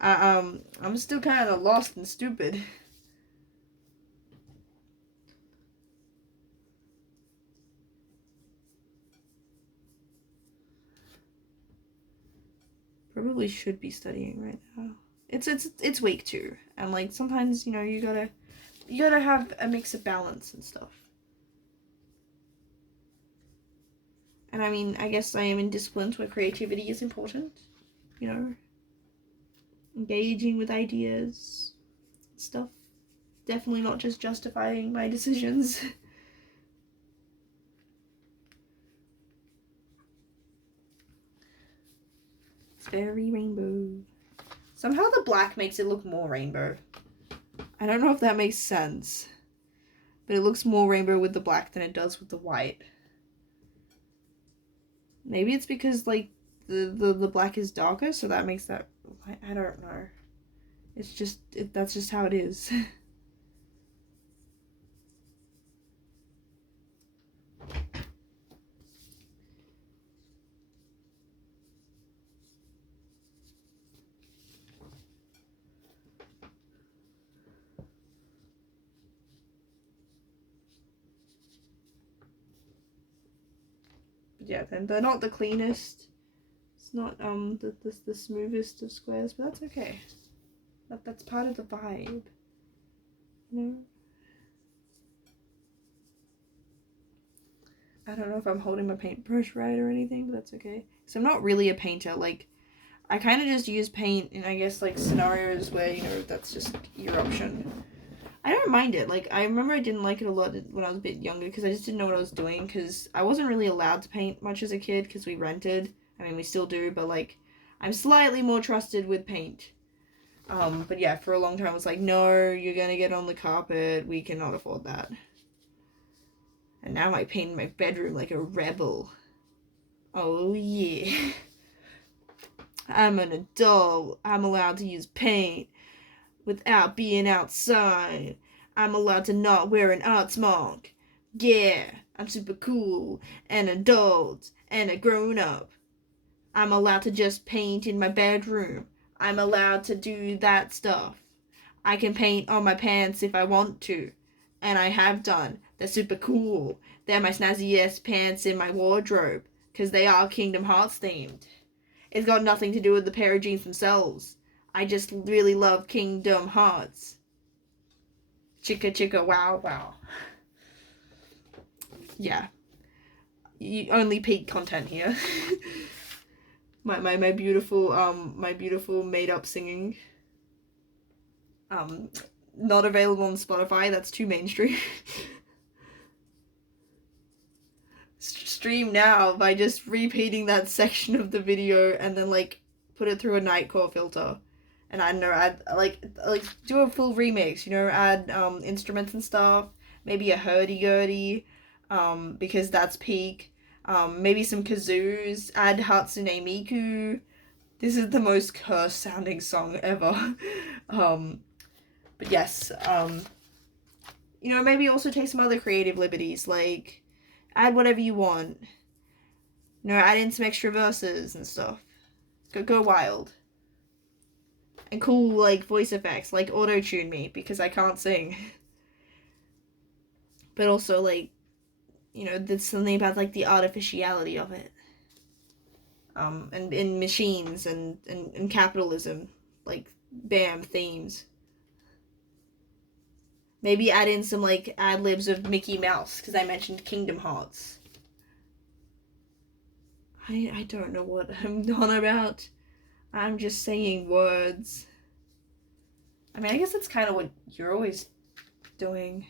I'm still kind of lost and stupid. Probably should be studying right now. It's week 2, and like sometimes, you know, you gotta have a mix of balance and stuff. And I mean, I guess I am in disciplines where creativity is important, you know, engaging with ideas and stuff. Definitely not just justifying my decisions. It's very rainbow. Somehow the black makes it look more rainbow. I don't know if that makes sense, but it looks more rainbow with the black than it does with the white. Maybe it's because, like, the black is darker, so that makes that... I don't know. It's just... that's just how it is. Yeah, then they're not the cleanest. It's not the smoothest of squares, but that's okay. That's part of the vibe. You know? I don't know if I'm holding my paintbrush right or anything, but that's okay. So I'm not really a painter. Like, I kind of just use paint in, I guess, like, scenarios where, you know, that's just your option. I don't mind it. Like, I remember I didn't like it a lot when I was a bit younger because I just didn't know what I was doing because I wasn't really allowed to paint much as a kid because we rented. I mean, we still do, but, like, I'm slightly more trusted with paint. But yeah, for a long time I was like, no, you're gonna get on the carpet. We cannot afford that. And now I paint my bedroom like a rebel. Oh, yeah. I'm an adult. I'm allowed to use paint without being outside. I'm allowed to not wear an arts mark. Yeah, I'm super cool, an adult, and a grown-up. I'm allowed to just paint in my bedroom. I'm allowed to do that stuff. I can paint on my pants if I want to. And I have done. They're super cool. They're my snazzy-ass pants in my wardrobe. Because they are Kingdom Hearts themed. It's got nothing to do with the pair of jeans themselves. I just really love Kingdom Hearts. Chicka chicka wow wow. Yeah. Only peak content here. my beautiful made up singing. Not available on Spotify, that's too mainstream. Stream now by just repeating that section of the video and then, like, put it through a Nightcore filter. And I don't know, add, like, do a full remix, you know, add, instruments and stuff. Maybe a hurdy-gurdy, because that's peak. Maybe some kazoos, add Hatsune Miku. This is the most cursed-sounding song ever. But yes, you know, maybe also take some other creative liberties, like, add whatever you want. You know, add in some extra verses and stuff. Go wild. And cool, like, voice effects, like, auto-tune me, because I can't sing. But also, like, you know, there's something about, like, the artificiality of it. And in machines and capitalism, like, bam, themes. Maybe add in some, like, ad-libs of Mickey Mouse, because I mentioned Kingdom Hearts. I don't know what I'm on about. I'm just saying words. I mean, I guess that's kind of what you're always doing.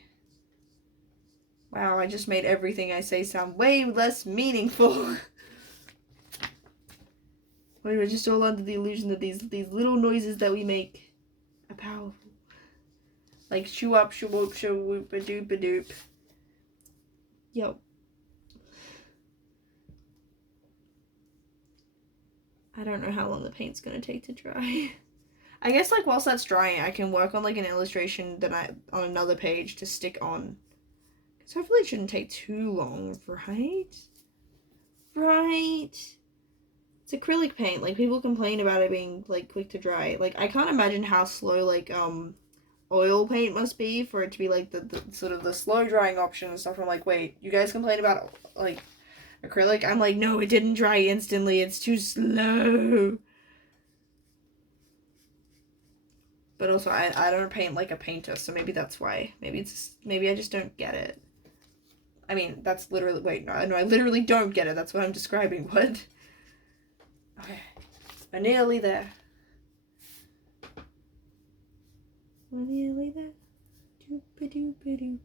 Wow, I just made everything I say sound way less meaningful. We're just all under the illusion that these little noises that we make are powerful. Like shoo up, shoo whoop, shoo whoop, a doop a doop. Yo. I don't know how long the paint's gonna take to dry. I guess, like, whilst that's drying, I can work on, like, an illustration on another page to stick on. Because hopefully it shouldn't take too long, right? Right? It's acrylic paint. Like, people complain about it being, like, quick to dry. Like, I can't imagine how slow, like, oil paint must be for it to be, like, the sort of the slow drying option and stuff. I'm like, wait, you guys complain about, like, acrylic? I'm like, no, it didn't dry instantly. It's too slow. But also, I don't paint like a painter, so maybe that's why. Maybe I just don't get it. I mean, that's literally, wait, no, I literally don't get it. That's what I'm describing. What? Okay. We're nearly there. We're nearly there. Doop-a-doop-a-doop.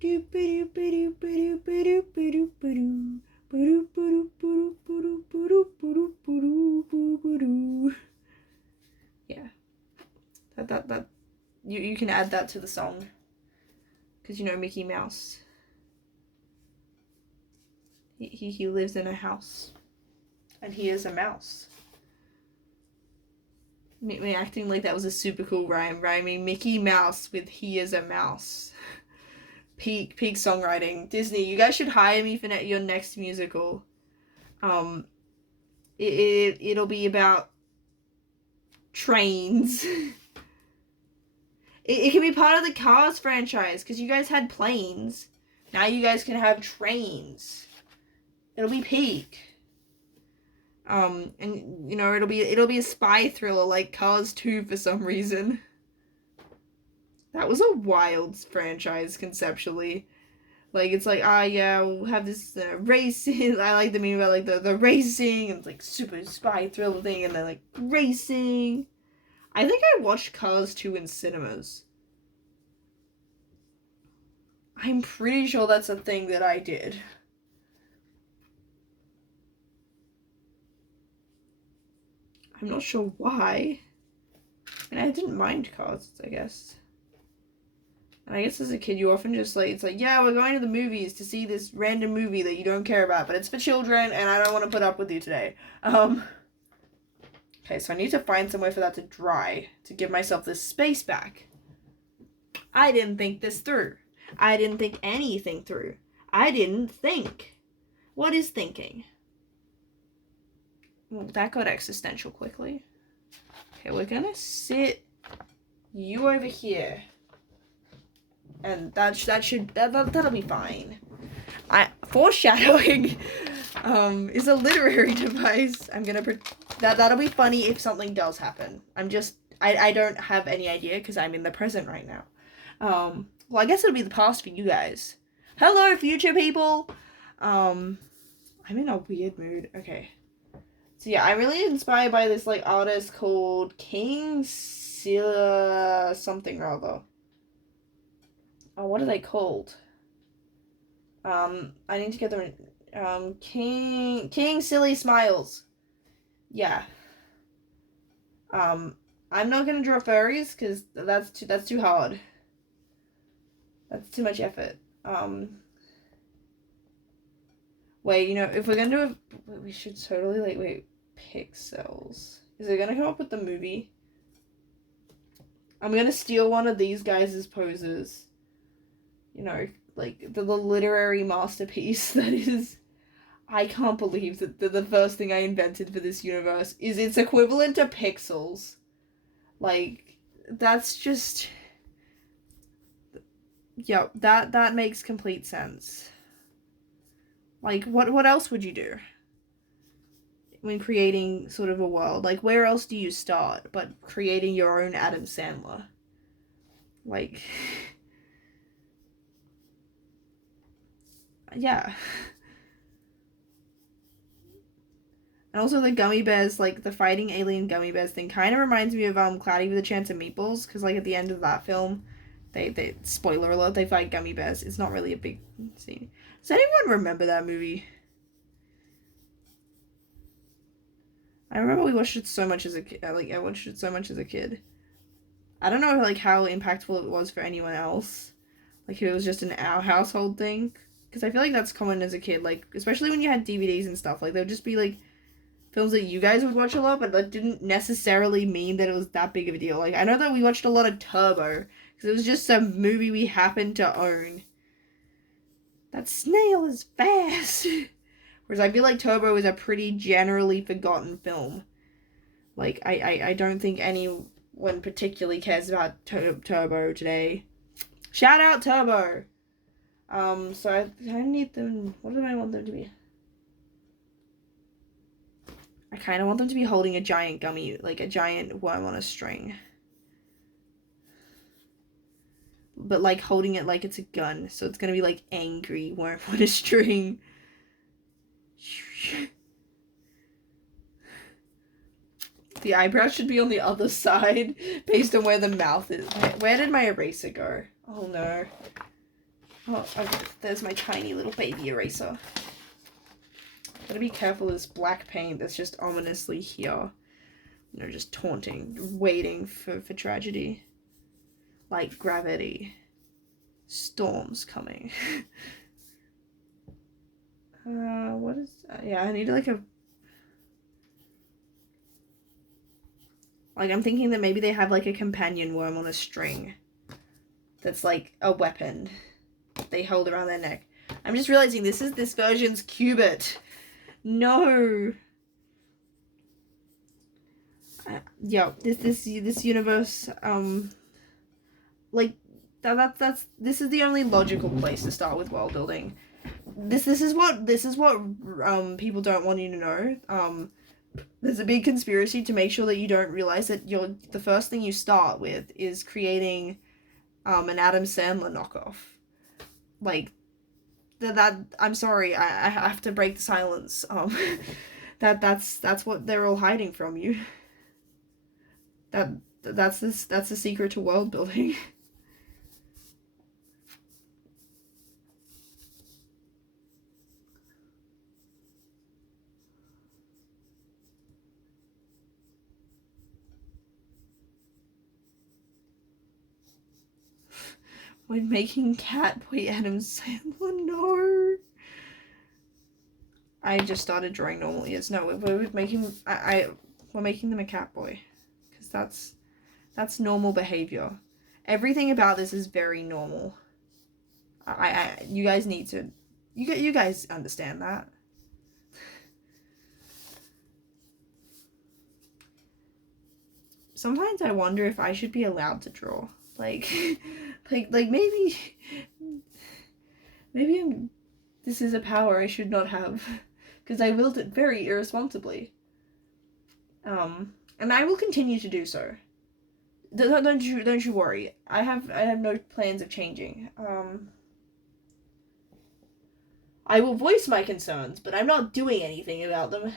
Doop-a-doop-a-doop-a-doop-a-doop-a-doop-a-doop-a-doop-a-doop. Yeah. That you can add that to the song. Because you know Mickey Mouse. He lives in a house. And he is a mouse. Me acting like that was a super cool rhyme. Rhyming Mickey Mouse with he is a mouse. Peak songwriting. Disney, you guys should hire me for your next musical. It'll be about trains. It can be part of the Cars franchise, because you guys had planes. Now you guys can have trains. It'll be peak. And you know, it'll be a spy thriller like Cars 2 for some reason. That was a wild franchise conceptually. Like, it's like, yeah, we'll have this racing. I like the meme about like the racing and it's like super spy thriller thing, and then like racing. I think I watched Cars 2 in cinemas. I'm pretty sure that's a thing that I did. I'm not sure why. And I didn't mind Cars, I guess. And I guess as a kid, you often just like, it's like, yeah, we're going to the movies to see this random movie that you don't care about, but it's for children, and I don't want to put up with you today. Okay, so I need to find somewhere for that to dry, to give myself this space back. I didn't think this through. I didn't think anything through. I didn't think. What is thinking? Well, that got existential quickly. Okay, we're gonna sit you over here. And that'll be fine. Foreshadowing is a literary device. I'm gonna that'll be funny if something does happen. I don't have any idea because I'm in the present right now. Well, I guess it'll be the past for you guys. Hello, future people. I'm in a weird mood. Okay. So yeah, I'm really inspired by this like artist called King Silla something or other. Oh, what are they called? I need to get them. King Silly Smiles. Yeah. I'm not gonna draw furries because that's too hard. That's too much effort. Wait, you know, if we're gonna do we should totally like wait. Pixels. Is it gonna come up with the movie? I'm gonna steal one of these guys' poses. You know, like the literary masterpiece that is. I can't believe that the first thing I invented for this universe is its equivalent to pixels. Like, that's just. Yeah, that makes complete sense. Like, what else would you do when creating sort of a world? Like, where else do you start but creating your own Adam Sandler? Like, yeah. And also the gummy bears, like the fighting alien gummy bears thing kind of reminds me of Cloudy with a Chance of Meatballs, because like at the end of that film, they spoiler alert, they fight gummy bears. It's not really a big scene. Does anyone remember that movie? I remember we watched it so much as a kid. I watched it so much as a kid. I don't know like how impactful it was for anyone else. Like if it was just an our household thing, because I feel like that's common as a kid. Like especially when you had DVDs and stuff. Like there would just be like films that you guys would watch a lot, but that didn't necessarily mean that it was that big of a deal. Like I know that we watched a lot of Turbo because it was just some movie we happened to own. That snail is fast. Whereas I feel like Turbo is a pretty generally forgotten film. Like, I don't think anyone particularly cares about Turbo today. Shout out Turbo! So I need them... What do I want them to be? I kind of want them to be holding a giant gummy, like a giant worm on a string. but like holding it like it's a gun. So it's gonna be like angry worm on a string. The eyebrow should be on the other side based on where the mouth is. Where did my eraser go? Oh no. Oh, okay. There's my tiny little baby eraser. Gotta be careful of this black paint that's just ominously here. You know, just taunting, waiting for tragedy. Like gravity. Storms coming. What is... yeah, I need like a... Like, I'm thinking that maybe they have like a companion worm on a string. That's like a weapon. They hold around their neck. I'm just realizing this is this version's Cubit. No. Yeah, this universe, like that's this is the only logical place to start with world building. This is what people don't want you to know. There's a big conspiracy to make sure that you don't realize that the first thing you start with is creating an Adam Sandler knockoff. Like that I'm sorry, I have to break the silence. That's what they're all hiding from you. That's the secret to world building. When making Catboy Adam Sandler, no. I just started drawing normal ears. No, we're making we're making them a Catboy, because that's normal behavior. Everything about this is very normal. You guys need to, you guys understand that. Sometimes I wonder if I should be allowed to draw. Like maybe this is a power I should not have, because I willed it very irresponsibly. And I will continue to do so. Don't you worry. I have no plans of changing. I will voice my concerns, but I'm not doing anything about them.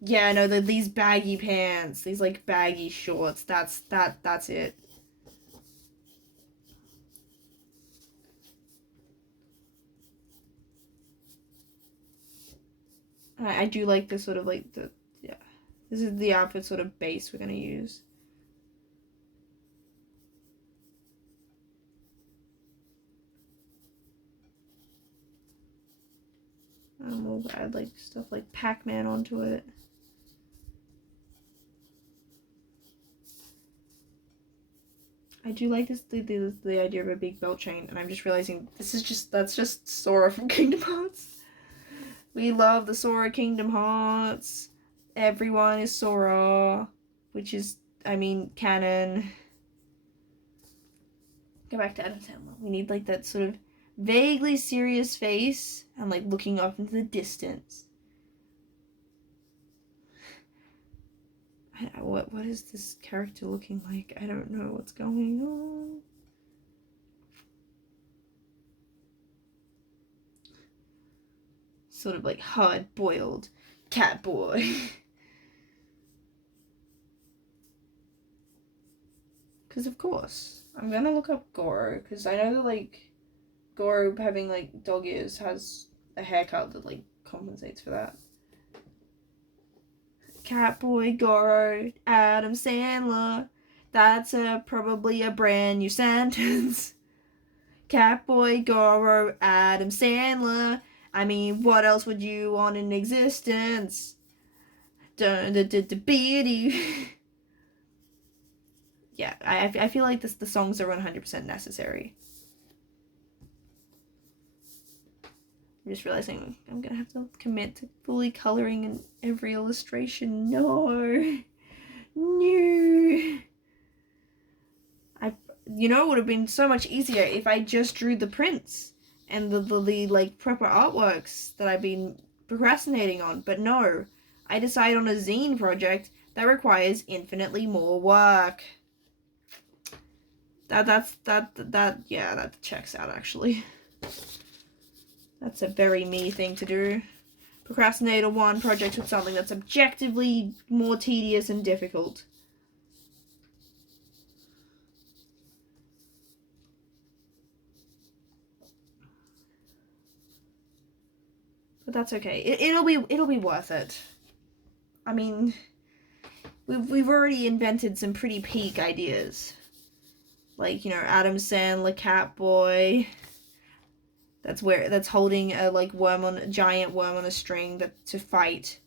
Yeah, no, these baggy pants, these like baggy shorts. That's it. I do like this sort of like yeah. This is the outfit sort of base we're gonna use. We'll add like stuff like Pac-Man onto it. I do like the idea of a big belt chain, and I'm just realizing that's just Sora from Kingdom Hearts. We love the Sora Kingdom Hearts. Everyone is Sora, which is, I mean, canon. Go back to Adam Sandler. We need like that sort of vaguely serious face and like looking off into the distance. What is this character looking like? I don't know what's going on. Sort of like hard-boiled cat boy. Because of course. I'm gonna look up Goro, because I know that like Goro having like dog ears has a haircut that like compensates for that. Catboy Goro, Adam Sandler. That's probably a brand new sentence. Catboy Goro, Adam Sandler. I mean, what else would you want in existence? Yeah, I feel like the songs are 100% necessary. I'm just realizing I'm gonna have to commit to fully coloring in every illustration. No. You know, it would have been so much easier if I just drew the prints and the like proper artworks that I've been procrastinating on. But no, I decide on a zine project that requires infinitely more work. Yeah, that checks out, actually. That's a very me thing to do. Procrastinate on one project with something that's objectively more tedious and difficult. But that's okay. It'll be worth it. I mean, we've already invented some pretty peak ideas. Like, you know, Adam Sandler, Catboy. That's holding a giant worm on a string to fight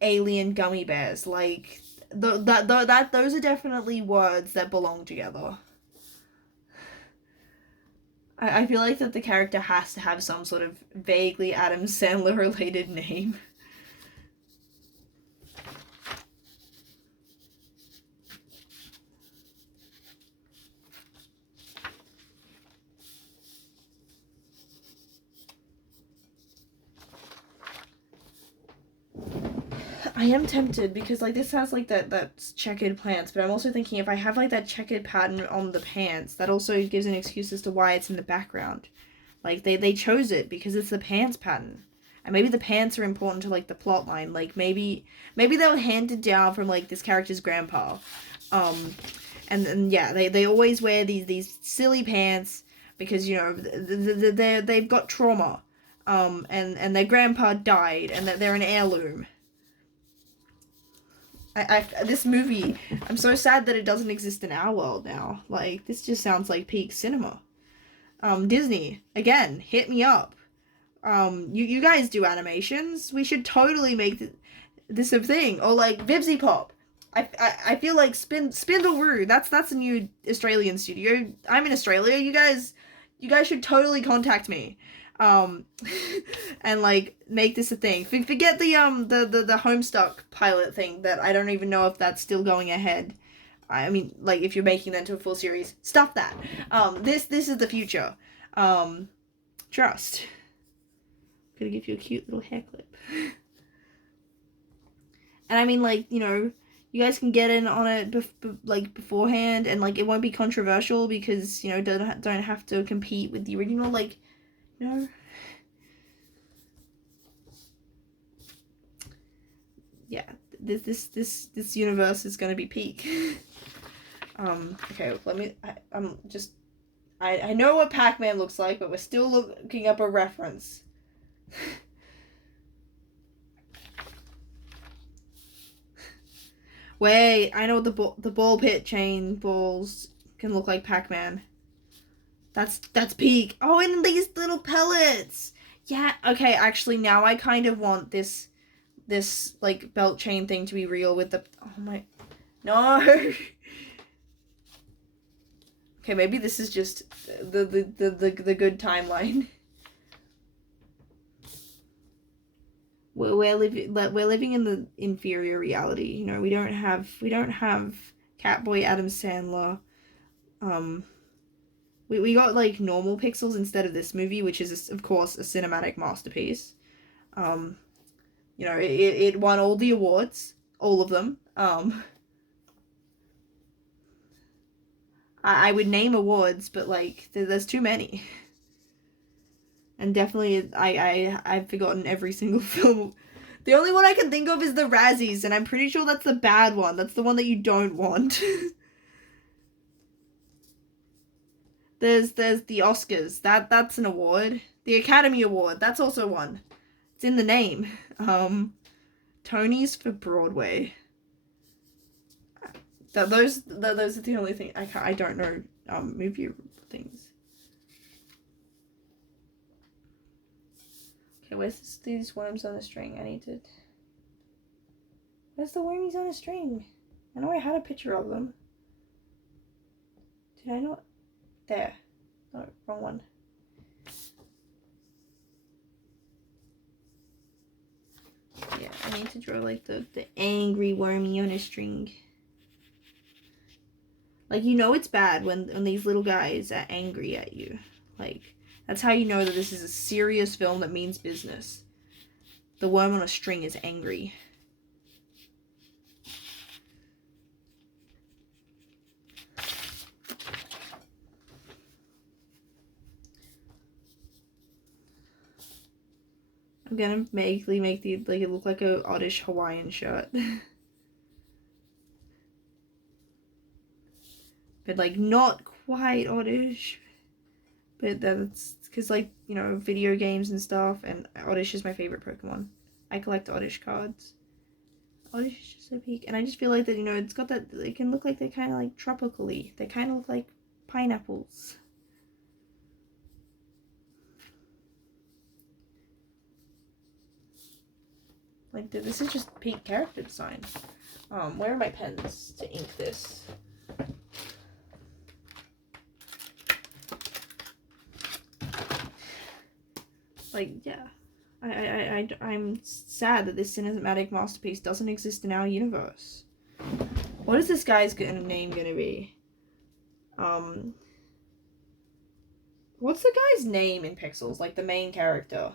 alien gummy bears. Like, those are definitely words that belong together. I feel like that the character has to have some sort of vaguely Adam Sandler related name. I am tempted because, like, this has, like, that checkered pants, but I'm also thinking if I have, like, that checkered pattern on the pants, that also gives an excuse as to why it's in the background. Like, they chose it because it's the pants pattern. And maybe the pants are important to, like, the plot line. Like, maybe they were handed down from, like, this character's grandpa. And yeah, they always wear these silly pants because, you know, they've got trauma. And their grandpa died, and they're an heirloom. This movie, I'm so sad that it doesn't exist in our world now. Like, this just sounds like peak cinema. Disney, again, hit me up. You guys do animations. We should totally make this a thing. Or, like, Vivzy Pop. I feel like Spindleroo, that's a new Australian studio. I'm in Australia. You guys should totally contact me. And, like, make this a thing. Forget the Homestuck pilot thing that I don't even know if that's still going ahead. I mean, like, if you're making that into a full series, stop that. This is the future. Trust. I'm gonna give you a cute little hair clip. And I mean, like, you know, you guys can get in on it beforehand, and, like, it won't be controversial because, you know, don't have to compete with the original, like, you know. Yeah, this universe is gonna be peak. Okay, let me. I know what Pac-Man looks like, but we're still looking up a reference. Wait, I know the ball pit chain balls can look like Pac-Man. That's peak. Oh, and these little pellets. Yeah. Okay. Actually, now I kind of want this like belt chain thing to be real with the. Oh my. No. Okay, maybe this is just the good timeline. We're living in the inferior reality. You know, we don't have Catboy Adam Sandler. We got, like, normal pixels instead of this movie, which is, of course, a cinematic masterpiece. You know, it won all the awards, all of them. I would name awards, but, like, there's too many. And definitely, I've forgotten every single film. The only one I can think of is the Razzies, and I'm pretty sure that's the bad one. That's the one that you don't want. There's the Oscars. That's an award. The Academy Award. That's also one. It's in the name. Tony's for Broadway. Those are the only thing I don't know. Movie things. Okay, where's these worms on a string? I need to. Where's the wormies on a string? I know I had a picture of them. Did I not? There. No, wrong one. Yeah, I need to draw, like, the angry wormy on a string. Like, you know it's bad when these little guys are angry at you. Like, that's how you know that this is a serious film that means business. The worm on a string is angry. I'm gonna make the like it look like a oddish Hawaiian shirt. But like not quite oddish. But that's because like, you know, video games and stuff, and Oddish is my favorite Pokemon. I collect Oddish cards. Oddish is just so peak, and I just feel like that, you know, it's got that, they can look like they're kind of like tropically. They kind of look like pineapples. Like, this is just peak character design. Where are my pens to ink this? Like, yeah. I'm sad that this cinematic masterpiece doesn't exist in our universe. What is this guy's name gonna be? What's the guy's name in Pixels? Like, the main character.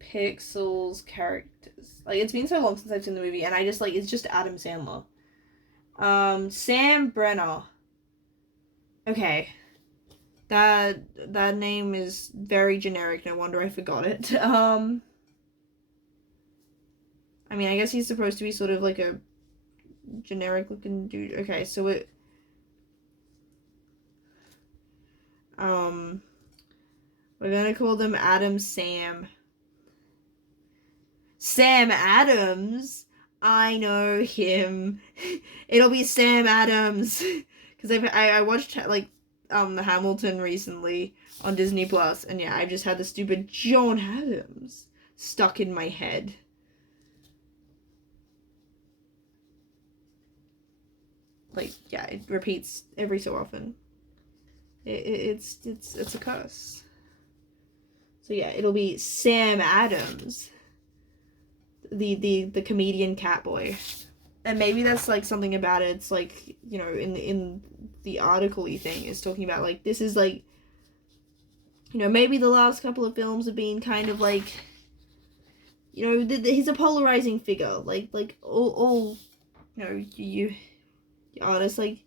Pixels characters. Like, it's been so long since I've seen the movie, and I just, like, it's just Adam Sandler. Sam Brenner. Okay. That name is very generic, no wonder I forgot it. I mean, I guess he's supposed to be sort of like a generic looking dude. Okay, so it... We're gonna call them Adam Sam. Sam Adams? I know him. It'll be Sam Adams. Because I watched, like, the Hamilton recently on Disney Plus, and yeah, I've just had the stupid John Adams stuck in my head. Like, yeah, it repeats every so often. It's a curse. So yeah, it'll be Sam Adams, the comedian Catboy, and maybe that's like something about it. It's like, you know, in the article-y thing is talking about like this is like, you know, maybe the last couple of films have been kind of like, you know, he's a polarizing figure. Like all you know, you artists, like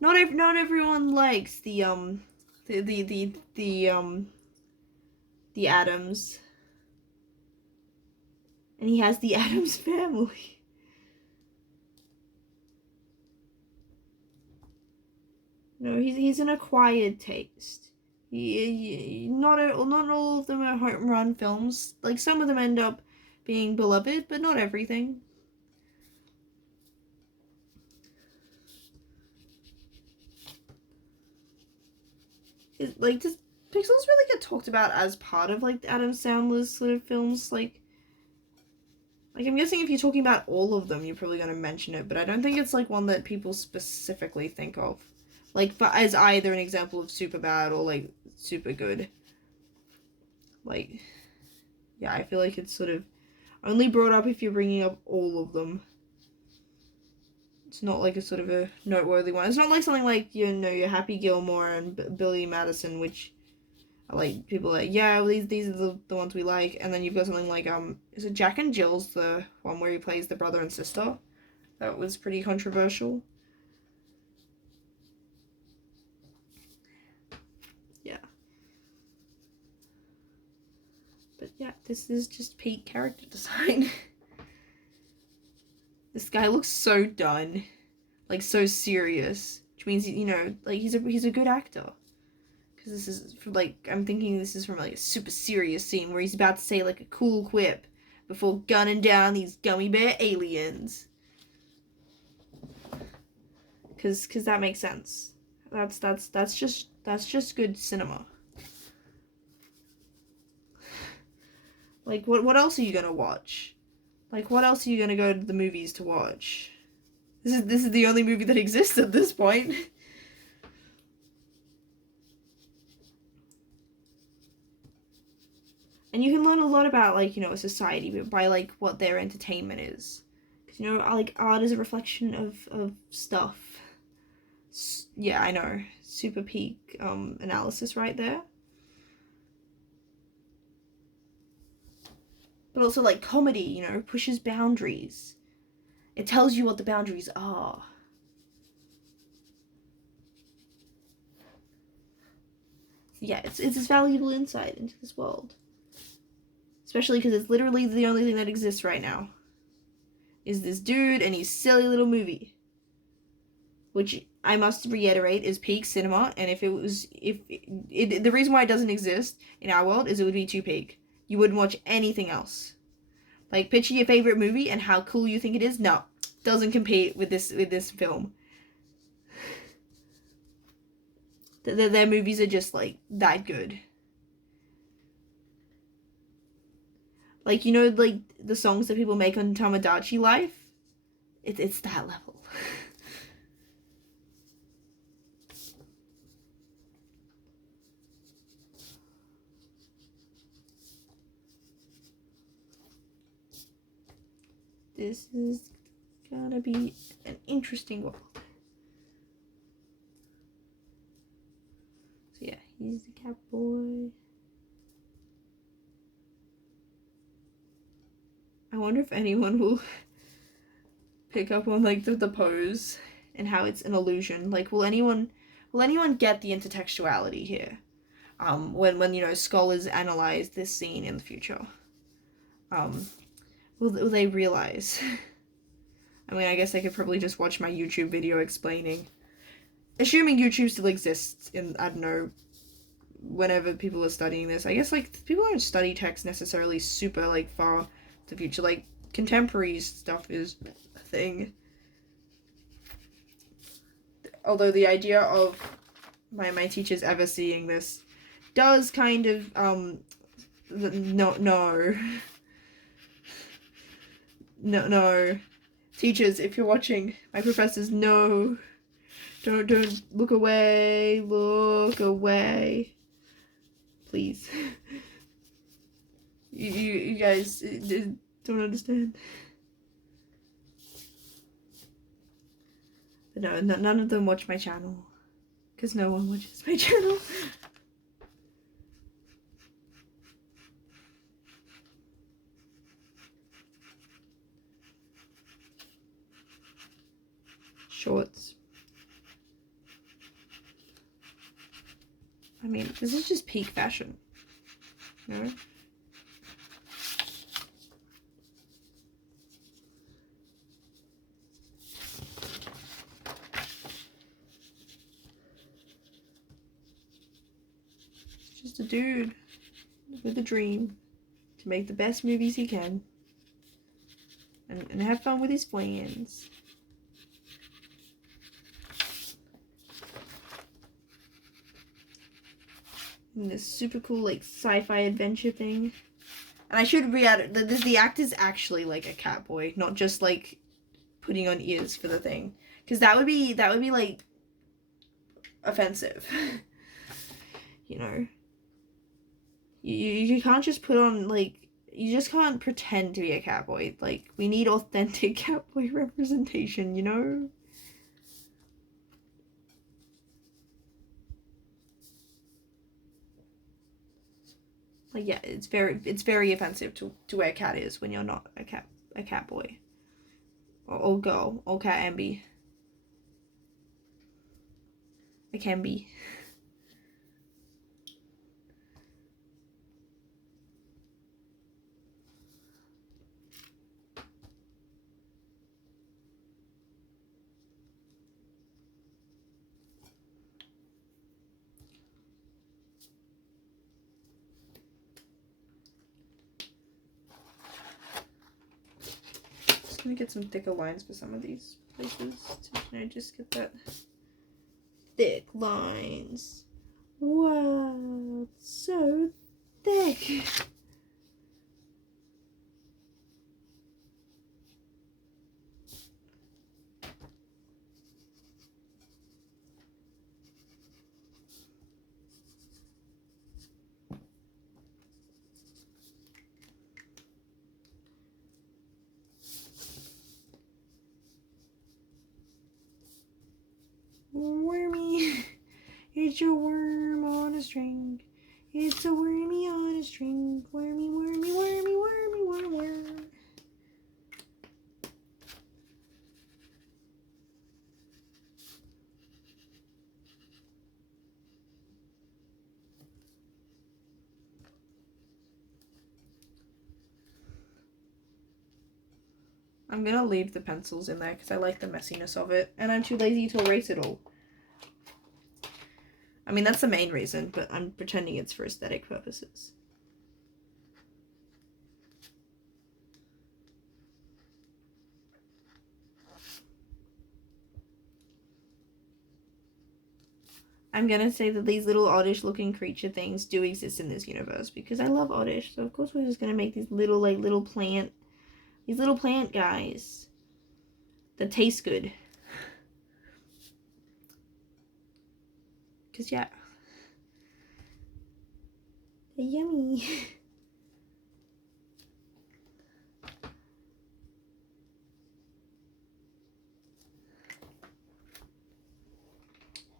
not everyone likes the Adams, and he has the Adams family. No, he's an acquired taste. Not all of them are home run films. Like, some of them end up being beloved, but not everything. Like, does Pixels really get talked about as part of like Adam Sandler's sort of films? Like I'm guessing if you're talking about all of them, you're probably gonna mention it, but I don't think it's like one that people specifically think of, like as either an example of super bad or like super good. Like, yeah, I feel like it's sort of only brought up if you're bringing up all of them. It's not like a sort of a noteworthy one. It's not like something like, you know, your Happy Gilmore and Billy Madison, which are like, people are like, yeah, well, these are the ones we like. And then you've got something like, is it Jack and Jill's the one where he plays the brother and sister? That was pretty controversial. Yeah. But yeah, this is just peak character design. This guy looks so done, like so serious, which means, you know, like he's a good actor. Because this is from, like, I'm thinking this is from like a super serious scene where he's about to say like a cool quip before gunning down these gummy bear aliens. Cause that makes sense. That's just good cinema. Like, what else are you gonna watch? Like, what else are you gonna go to the movies to watch? This is the only movie that exists at this point. And you can learn a lot about, like, you know, a society by, like, what their entertainment is. Because, you know, like, art is a reflection of stuff. Yeah, I know. Super peak analysis right there. But also, like, comedy, you know, pushes boundaries. It tells you what the boundaries are. Yeah, it's valuable insight into this world. Especially because it's literally the only thing that exists right now. Is this dude and his silly little movie. Which, I must reiterate, is peak cinema, and the reason why it doesn't exist in our world is it would be too peak. You wouldn't watch anything else. Like, picture your favorite movie and how cool you think it is. No, doesn't compete with this film. Their movies are just, like, that good. Like, you know, like, the songs that people make on Tamagotchi Life? It's that level. This is gonna be an interesting one. So yeah, he's the cat boy. I wonder if anyone will pick up on like the pose and how it's an illusion. Like, will anyone get the intertextuality here? When you know scholars analyze this scene in the future. Will they realize? I mean, I guess they could probably just watch my YouTube video explaining. Assuming YouTube still exists in, I don't know, whenever people are studying this. I guess, like, people don't study text necessarily super, like, far to the future. Like, contemporary stuff is a thing. Although the idea of my teachers ever seeing this does kind of, No. Teachers, if you're watching, my professors, no. Don't look away. Look away. Please. You guys don't understand. But no, none of them watch my channel. Because no one watches my channel. Shorts. I mean, this is just peak fashion. You know? It's just a dude with a dream to make the best movies he can. And have fun with his friends. And this super cool, like, sci-fi adventure thing. And I should re-add that the actor's actually, like, a cat boy, not just, like, putting on ears for the thing. Because that would be, like, offensive. You know? You can't just put on, like, you just can't pretend to be a cat boy. Like, we need authentic cat boy representation, you know? Like, yeah, it's very offensive to wear cat ears when you're not a cat boy. Or girl, or cat ambi. I can be. Just gonna get some thicker lines for some of these places to, you know, just get that thick lines. Wow, it's so thick. Wormy, it's a worm on a string. It's a wormy on a string. Wormy, wormy, wormy, wormy, worm, worm. I'm gonna leave the pencils in there because I like the messiness of it, and I'm too lazy to erase it all. I mean, that's the main reason, but I'm pretending it's for aesthetic purposes. I'm gonna say that these little oddish looking creature things do exist in this universe because I love oddish, so of course we're just gonna make these little, like, little plant guys that taste good. Because, yeah, they're yummy.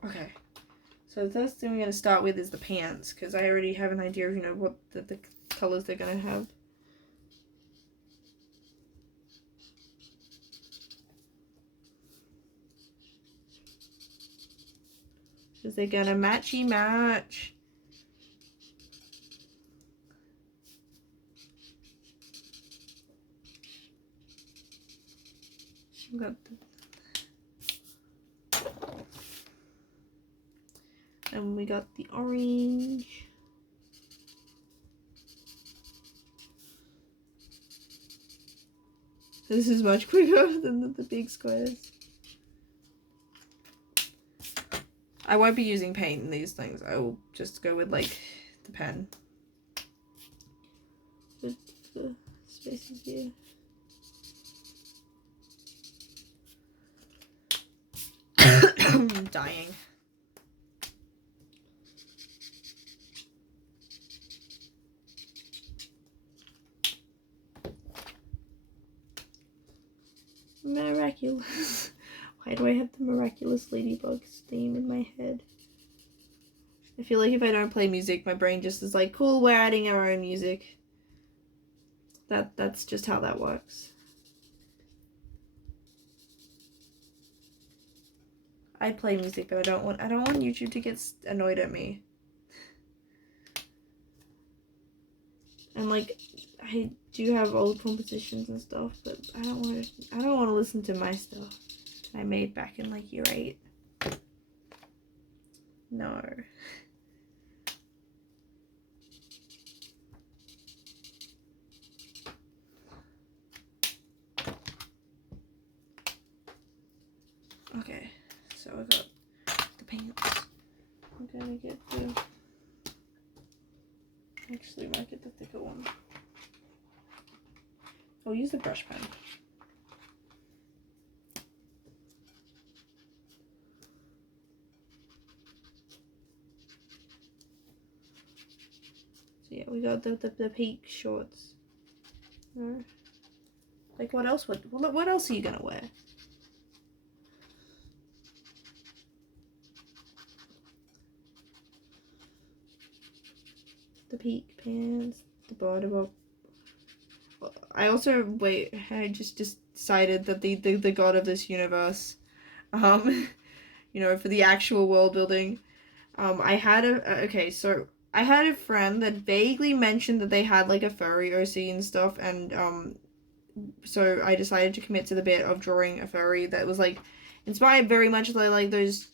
Okay, so the first thing we're going to start with is the pants, because I already have an idea of, you know, what the colors they're going to have. Because they're going to matchy match. Got the... And we got the orange. This is much quicker than the big squares. I won't be using paint in these things. I will just go with, like, the pen. With the spaces here. I'm dying. Miraculous. Why do I have the miraculous ladybugs theme in my head? I feel like if I don't play music, my brain just is like, cool, we're adding our own music. That's just how that works. I play music, but I don't want YouTube to get annoyed at me. And, like, I do have old compositions and stuff, but I don't want to listen to my stuff I made back in, like, year 8. No. Okay, so I got the paints. I'm gonna get the... Actually, I might get the thicker one. I'll use the brush pen. So yeah, we got the peak shorts. Like, what else what else are you gonna wear? The peak pants, the bottom of... I also, wait, I just decided that the god of this universe, you know, for the actual world building, I had okay, so I had a friend that vaguely mentioned that they had, like, a furry OC and stuff, and, so I decided to commit to the bit of drawing a furry that was, like, inspired very much by, like, those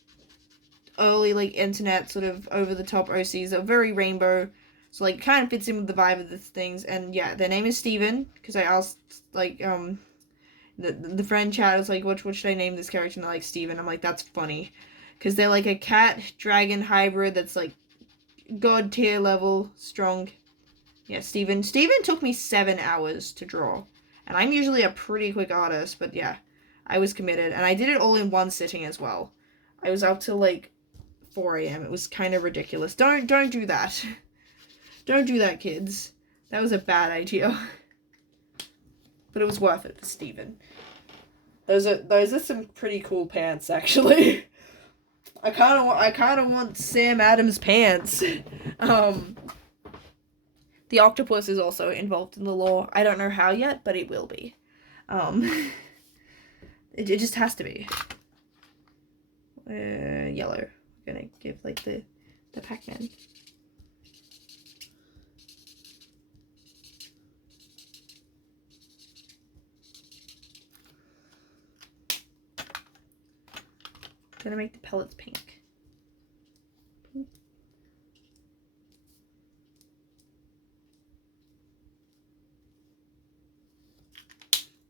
early, like, internet sort of over-the-top OCs that were very rainbow. So, like, it kind of fits in with the vibe of the things. And, yeah, their name is Steven, because I asked, like, the friend chat was like, what should I name this character? And they're like, Steven. I'm like, that's funny. Because they're, like, a cat-dragon hybrid that's, like, god tier level, strong. Yeah, Steven. Steven took me 7 hours to draw. And I'm usually a pretty quick artist, but, yeah, I was committed. And I did it all in one sitting as well. I was up till, like, 4 a.m. It was kind of ridiculous. Don't do that. Don't do that, kids. That was a bad idea. But it was worth it for Steven. Those are some pretty cool pants, actually. I kind of want Sam Adams pants. The octopus is also involved in the lore. I don't know how yet, but it will be. It just has to be. Yellow. I'm gonna give, like, the Pac-Man. gonna make the pellets pink.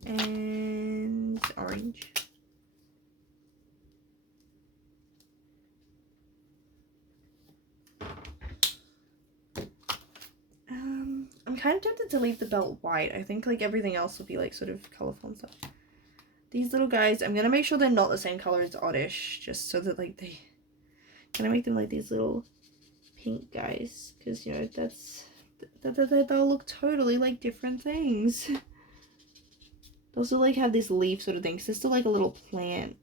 And orange. I'm kind of tempted to leave the belt white. I think like everything else will be like sort of colorful and stuff. These little guys, I'm gonna make sure they're not the same color as Oddish, just so that like they, gonna make them like these little pink guys, because you know they'll look totally like different things. They also like have this leaf sort of thing, because they're still like a little plant.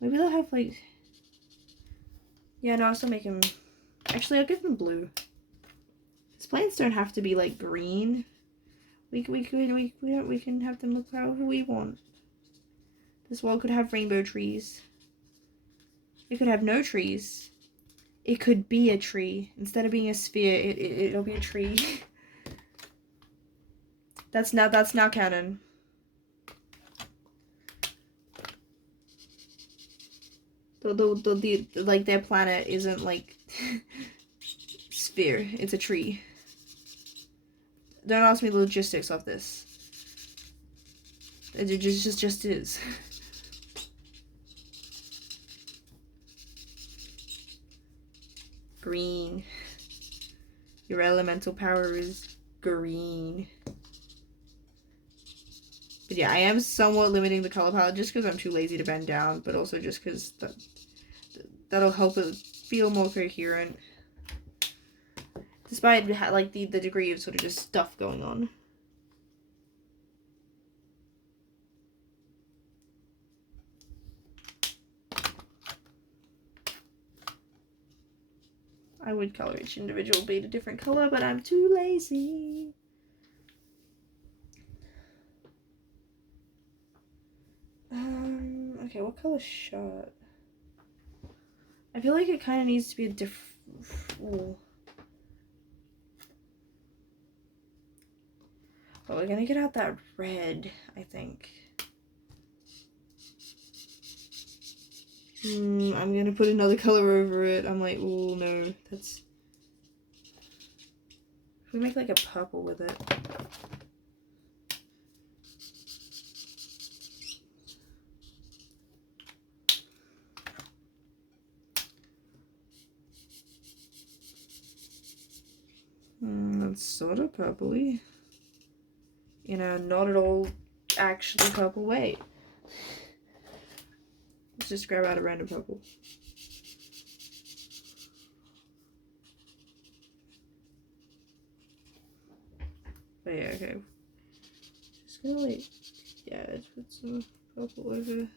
Maybe they'll have like, yeah, no, I'll still make them, actually I'll give them blue. These plants don't have to be like green. We can have them look however we want. This wall could have rainbow trees. It could have no trees. It could be a tree. Instead of being a sphere, it'll be a tree. That's now canon. Like their planet isn't like sphere. It's a tree. Don't ask me the logistics of this. It just is. Green. Your elemental power is green. But yeah, I am somewhat limiting the color palette just because I'm too lazy to bend down, but also just because that'll help it feel more coherent. Despite like the degree of sort of just stuff going on. I would color each individual bead a different color, but I'm too lazy. Okay, what color shirt? I feel like it kind of needs to be a different. But we're gonna get out that red, I think. I'm gonna put another color over it. I'm like, oh no, that's... If we make like a purple with it. That's sort of purpley. You know, not at all actually purple. Wait. Let's just grab out a random purple. But yeah, okay. Just gonna like, yeah, let's put some purple over.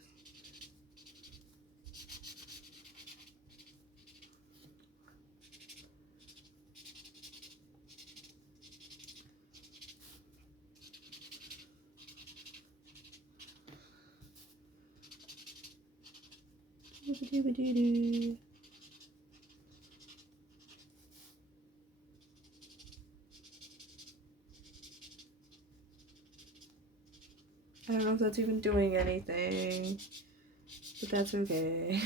I don't know if that's even doing anything, but that's okay.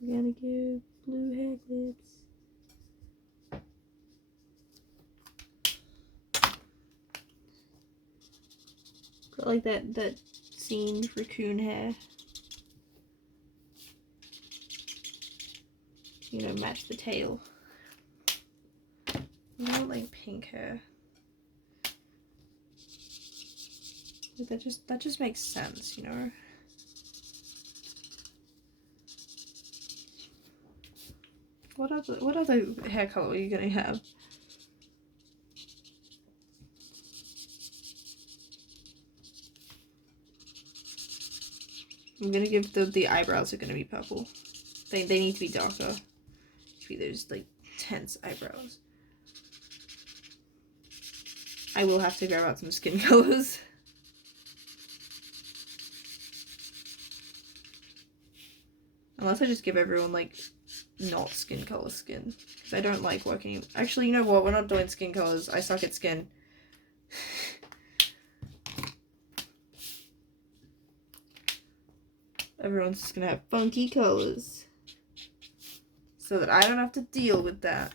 We're gonna give blue hair clips. Got like that Zine raccoon hair. You know, match the tail. I want like pink hair. That just makes sense, you know. What other hair color are you gonna have? I'm gonna give the eyebrows are gonna be purple. They need to be darker. To be those like tense eyebrows. I will have to grab out some skin colors. Unless I just give everyone like not skin color skin. Because I don't like working. Actually, you know what? We're not doing skin colors. I suck at skin. Everyone's just gonna have funky colors. So that I don't have to deal with that.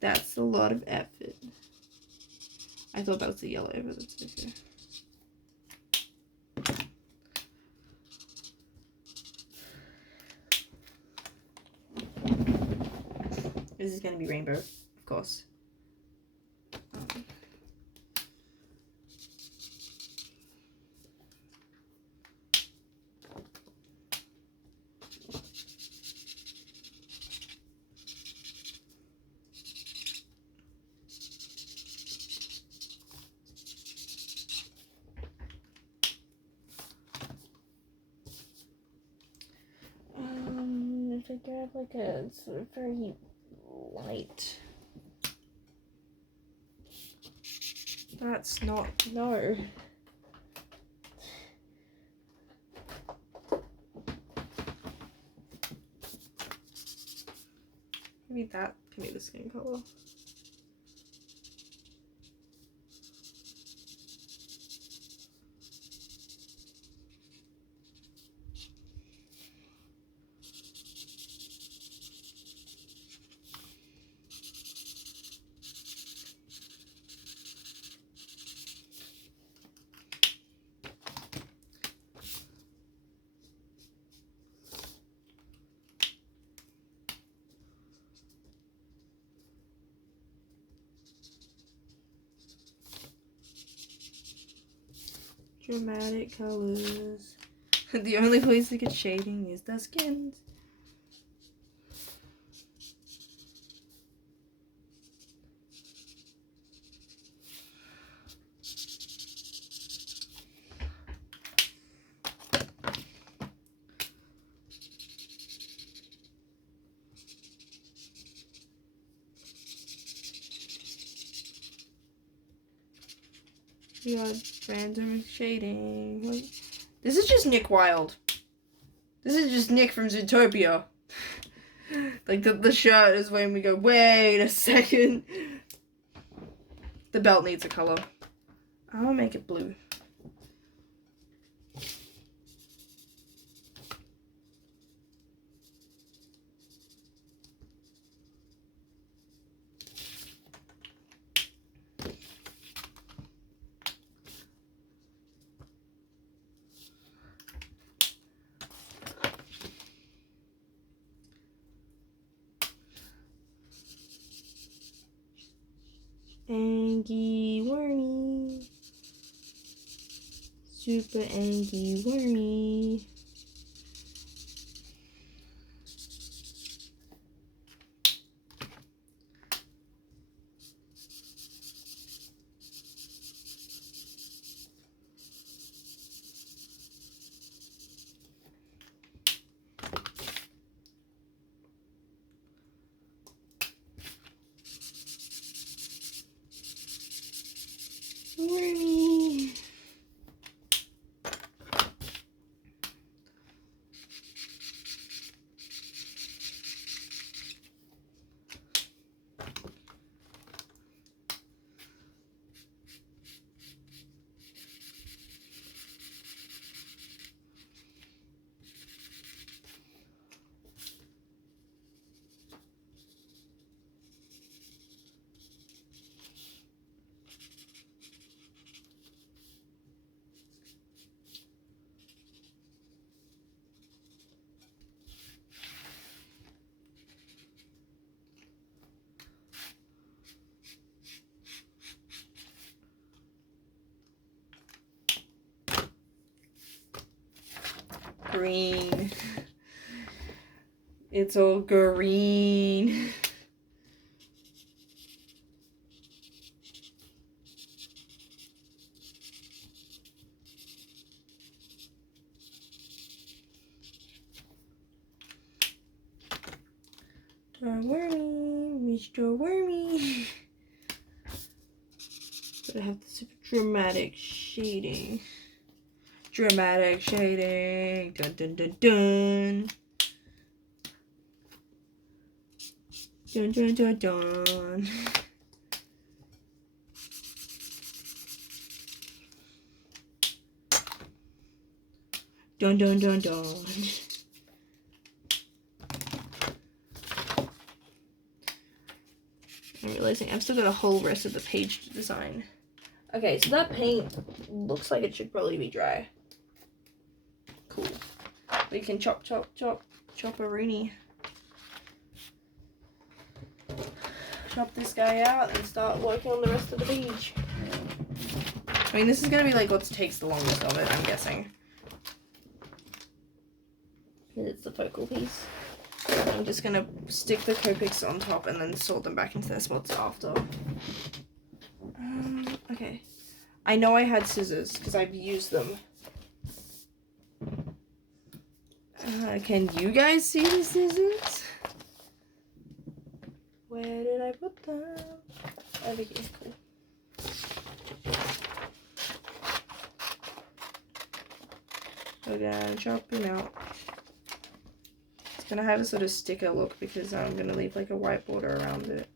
That's a lot of effort. I thought that was the yellow, but that's okay. This is gonna be rainbow, of course. If I grab like a sort of very light. That's not, no. Maybe that can be the skin color. Dramatic colors. The only place to get shading is the skins. We got random shading. This is just Nick Wilde. This is just Nick from Zootopia. Like the shirt is when we go, wait a second. The belt needs a color. I'll make it blue. Angie Wormy. Super Angie Wormy. Wormy. Green. It's all green. Wormy, Mr. Wormy. But I have the super dramatic shading. Dramatic shading. Dun dun dun dun. Dun dun dun dun. Dun dun dun dun. I'm realizing I've still got a whole rest of the page to design. Okay, so that paint looks like it should probably be dry. Cool. We can chop, chop, chop, chop a rooney. Chop this guy out and start working on the rest of the page. I mean, this is gonna be like what takes the longest of it, I'm guessing. It's the focal piece. I'm just gonna stick the Copics on top and then sort them back into their spots after. Okay. I know I had scissors because I've used them. Can you guys see the scissors? Where did I put them? Over here, cool. We're gonna chop him out. It's gonna have a sort of sticker look because I'm gonna leave like a white border around it.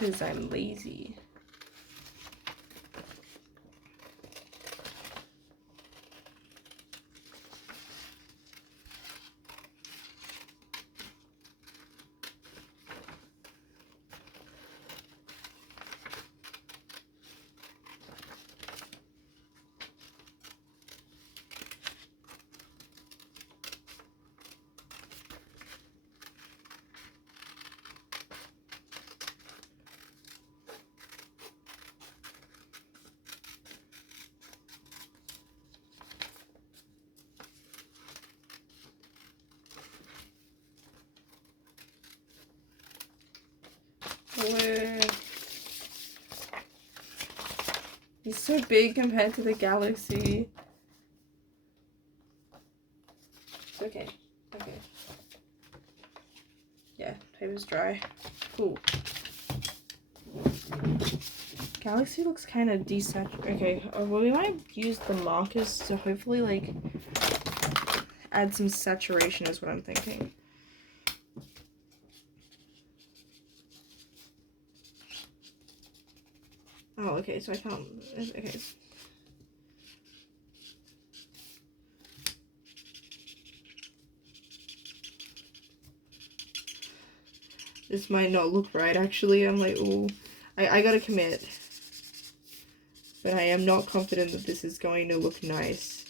Because I'm lazy. He's so big compared to the galaxy. It's okay. Okay. Yeah, paper's dry. Cool. Galaxy looks kind of desaturated. Okay, well, we might use the markers to hopefully, like, add some saturation is what I'm thinking. Oh, okay, so I can't... Okay. This might not look right, actually. I'm like, ooh. I gotta commit. But I am not confident that this is going to look nice.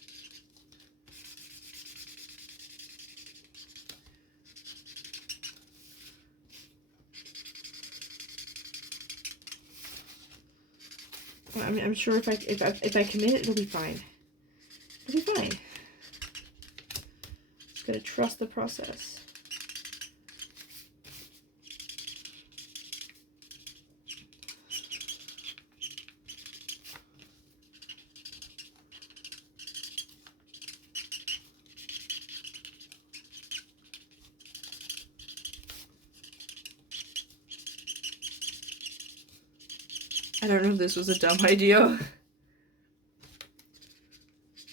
I'm sure if I commit, it'll be fine. It'll be fine. Just gotta trust the process. I don't know if this was a dumb idea.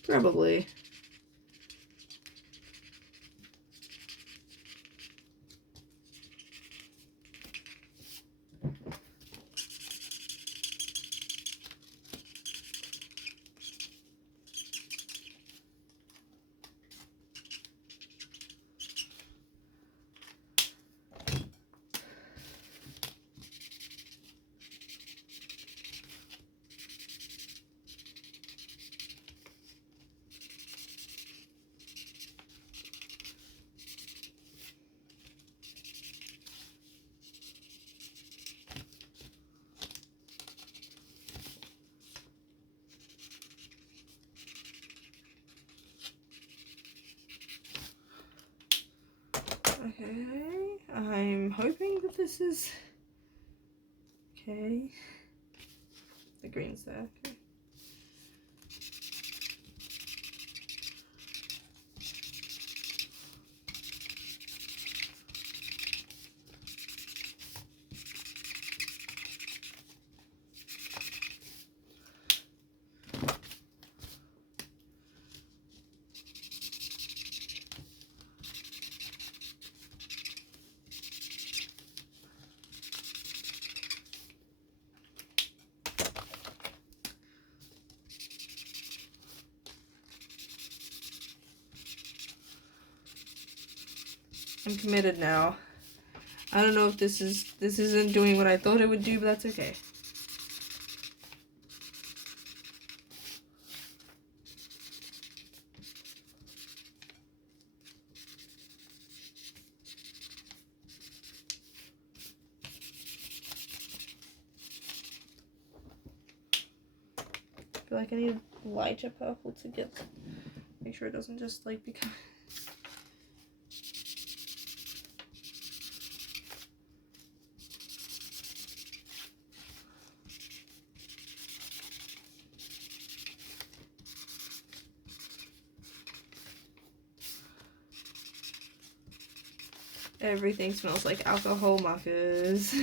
Probably. Okay, I'm hoping that this is okay. The green's there. Okay. I'm committed now. I don't know if this isn't doing what I thought it would do, but that's okay. I feel like I need a lighter purple to make sure it doesn't just like become. Everything smells like alcohol markers.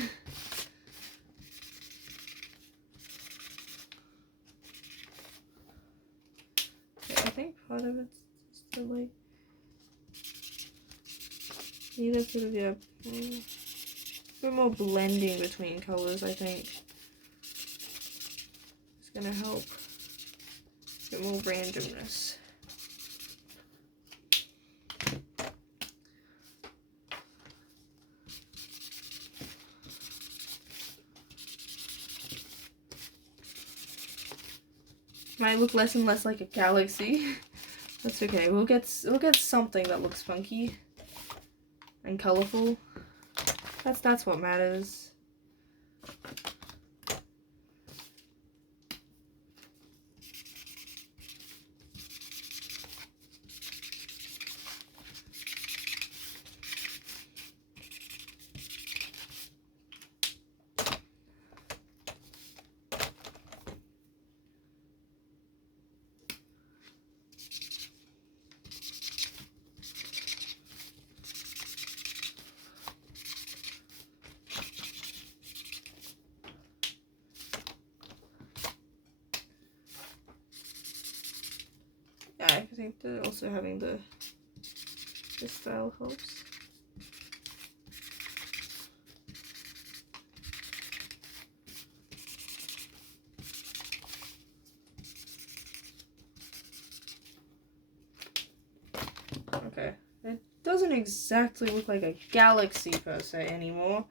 Okay, I think part of it's just to like need a bit of a bit more blending between colors. I think it's gonna help. A bit more randomness. Might look less and less like a galaxy. That's okay. We'll get something that looks funky and colorful. That's what matters. I think that also having this style helps. Okay, it doesn't exactly look like a galaxy per se anymore.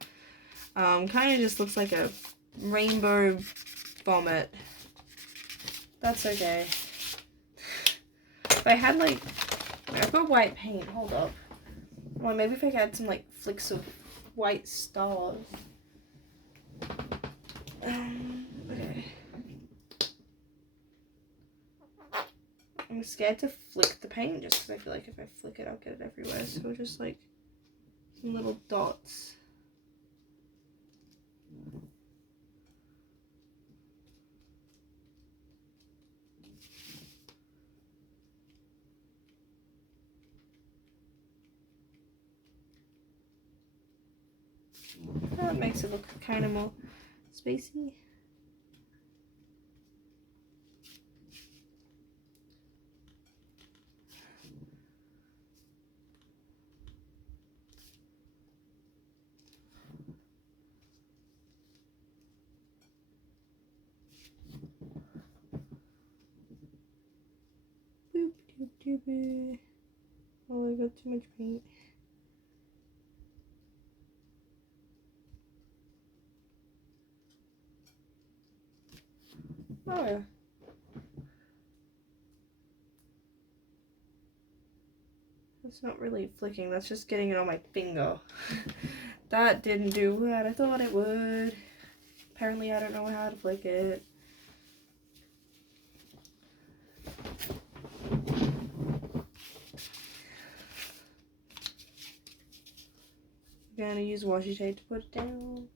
Kind of just looks like a rainbow vomit. That's okay. If I had like, I've got white paint, hold up. Well, maybe if I had some like flicks of white stars. Okay. I'm scared to flick the paint just because I feel like if I flick it, I'll get it everywhere. So just like some little dots. That makes it look kind of more spacey. Boop, doop, doop, doop. Oh, I got too much paint. Oh yeah. That's not really flicking, that's just getting it on my finger. That didn't do what I thought it would. Apparently I don't know how to flick it. I'm gonna use washi tape to put it down.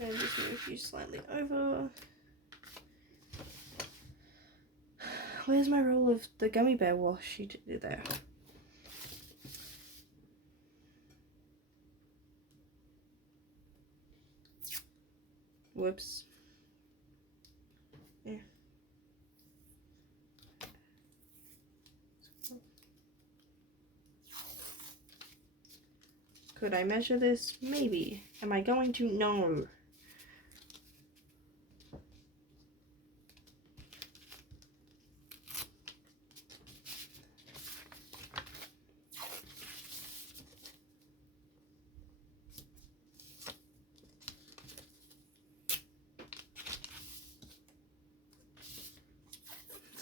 And just move you slightly over. Where's my roll of the gummy bear washi to do there? Whoops. Yeah. Could I measure this? Maybe. Am I going to? No.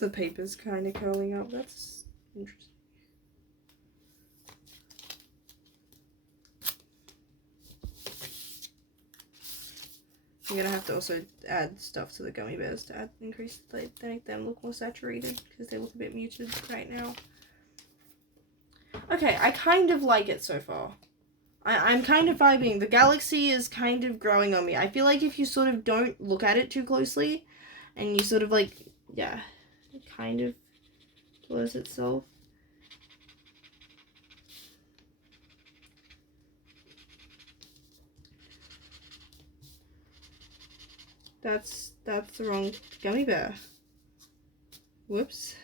The paper's kind of curling up. That's interesting. I'm gonna have to also add stuff to the gummy bears to increase, to make them look more saturated, because they look a bit muted right now. Okay, I kind of like it so far. I'm kind of vibing. The galaxy is kind of growing on me. I feel like if you sort of don't look at it too closely, and you sort of like, yeah, it kind of blurs itself. That's the wrong gummy bear. Whoops.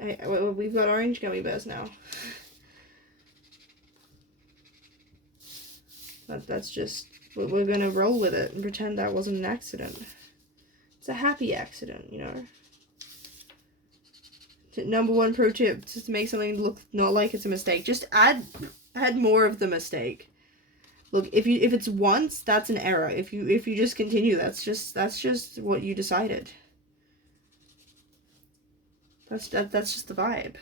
We've got orange gummy bears now. That's just, we're gonna roll with it and pretend that wasn't an accident. It's a happy accident, you know. Number one pro tip, just to make something look not like it's a mistake. Just add more of the mistake. Look, if it's once, that's an error. If you just continue, that's just what you decided. That's just the vibe.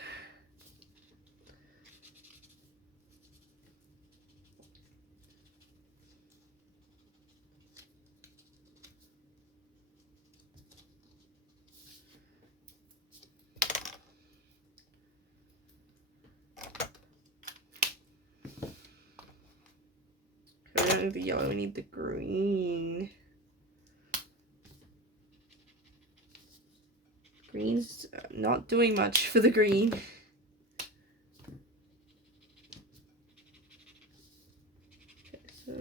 We don't need the yellow, we need the green. Green's not doing much for the green. Okay, so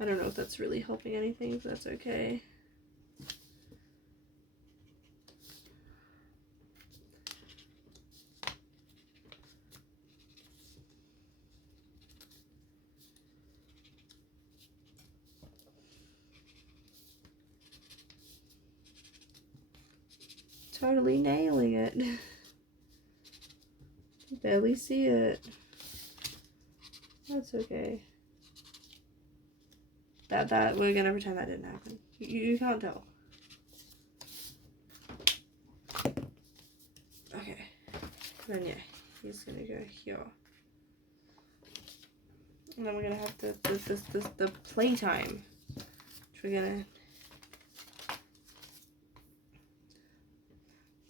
I don't know if that's really helping anything, but that's okay. Totally nailing it. Barely see it. That's okay. That we're gonna pretend that didn't happen. You can't tell. Okay. Then yeah, he's gonna go here. And then we're gonna have the playtime. Which we're gonna,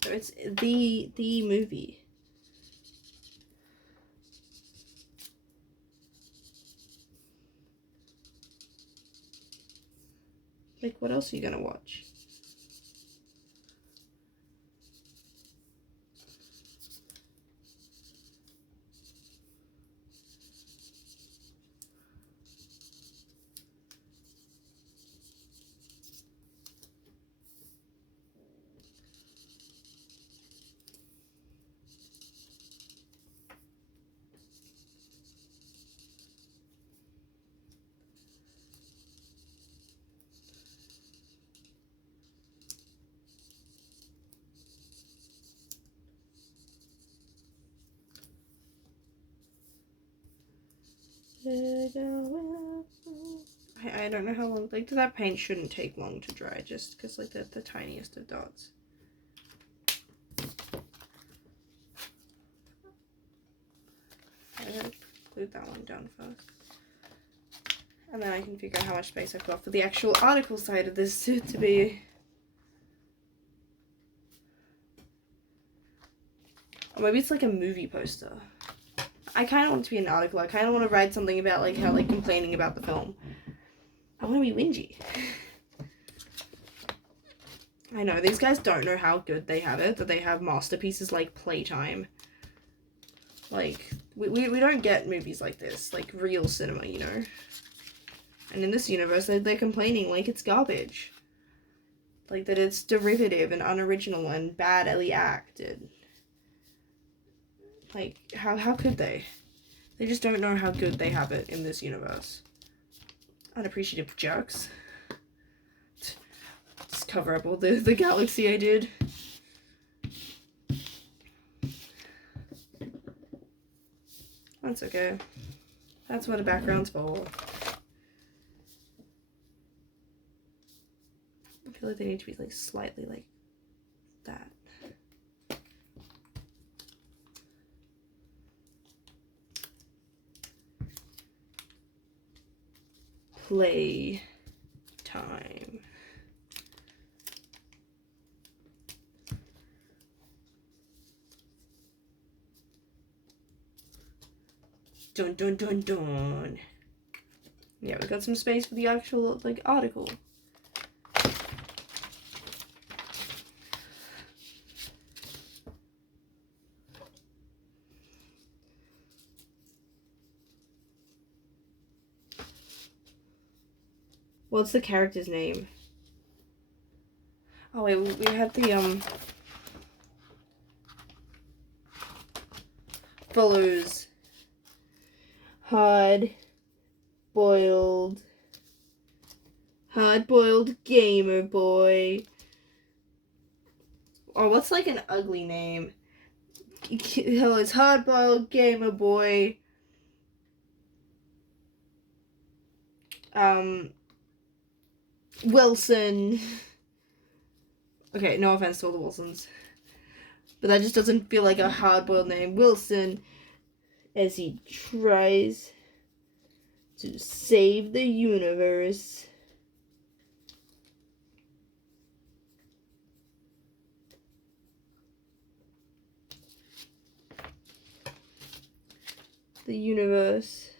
so it's the movie. Like, what else are you gonna watch? I don't know how long, like, that paint shouldn't take long to dry, just because, like, the tiniest of dots. I gotta glue that one down first. And then I can figure out how much space I've got for the actual article side of this to be. Or maybe it's like a movie poster. I kind of want it to be an article. I kind of want to write something about, like, how, like, complaining about the film. I want to be whingy. I know, these guys don't know how good they have it, that they have masterpieces like Playtime. Like, we don't get movies like this, like real cinema, you know? And in this universe, they're complaining like it's garbage. Like, that it's derivative and unoriginal and badly acted. Like, how could they? They just don't know how good they have it in this universe. Unappreciative jerks. cover up all the galaxy I did. That's okay. That's what a background's for. I feel like they need to be like slightly like that. Play time. Dun dun dun dun. Yeah, we got some space for the actual like article. What's the character's name? Oh wait, we had the follows hard-boiled gamer boy. Or what's like an ugly name? It's hard-boiled gamer boy. Wilson. Okay, no offense to all the Wilsons. But that just doesn't feel like a hard-boiled name. Wilson, as he tries to save the universe. The universe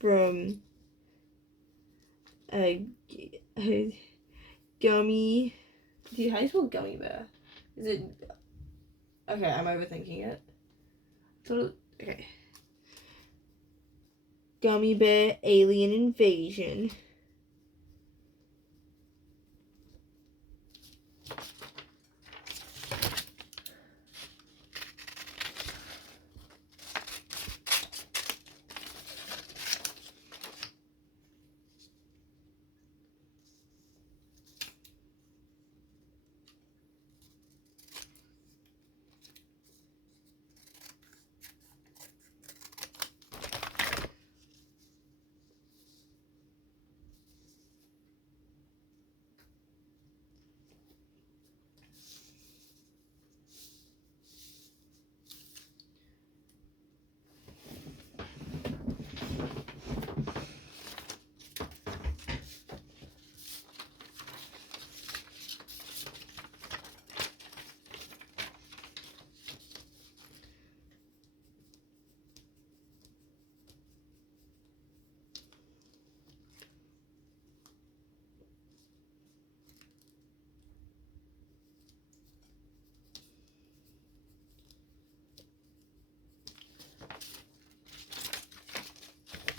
from a gummy. Dude, how do you spell gummy bear? Is it? Okay, I'm overthinking it. Okay. Gummy bear alien invasion.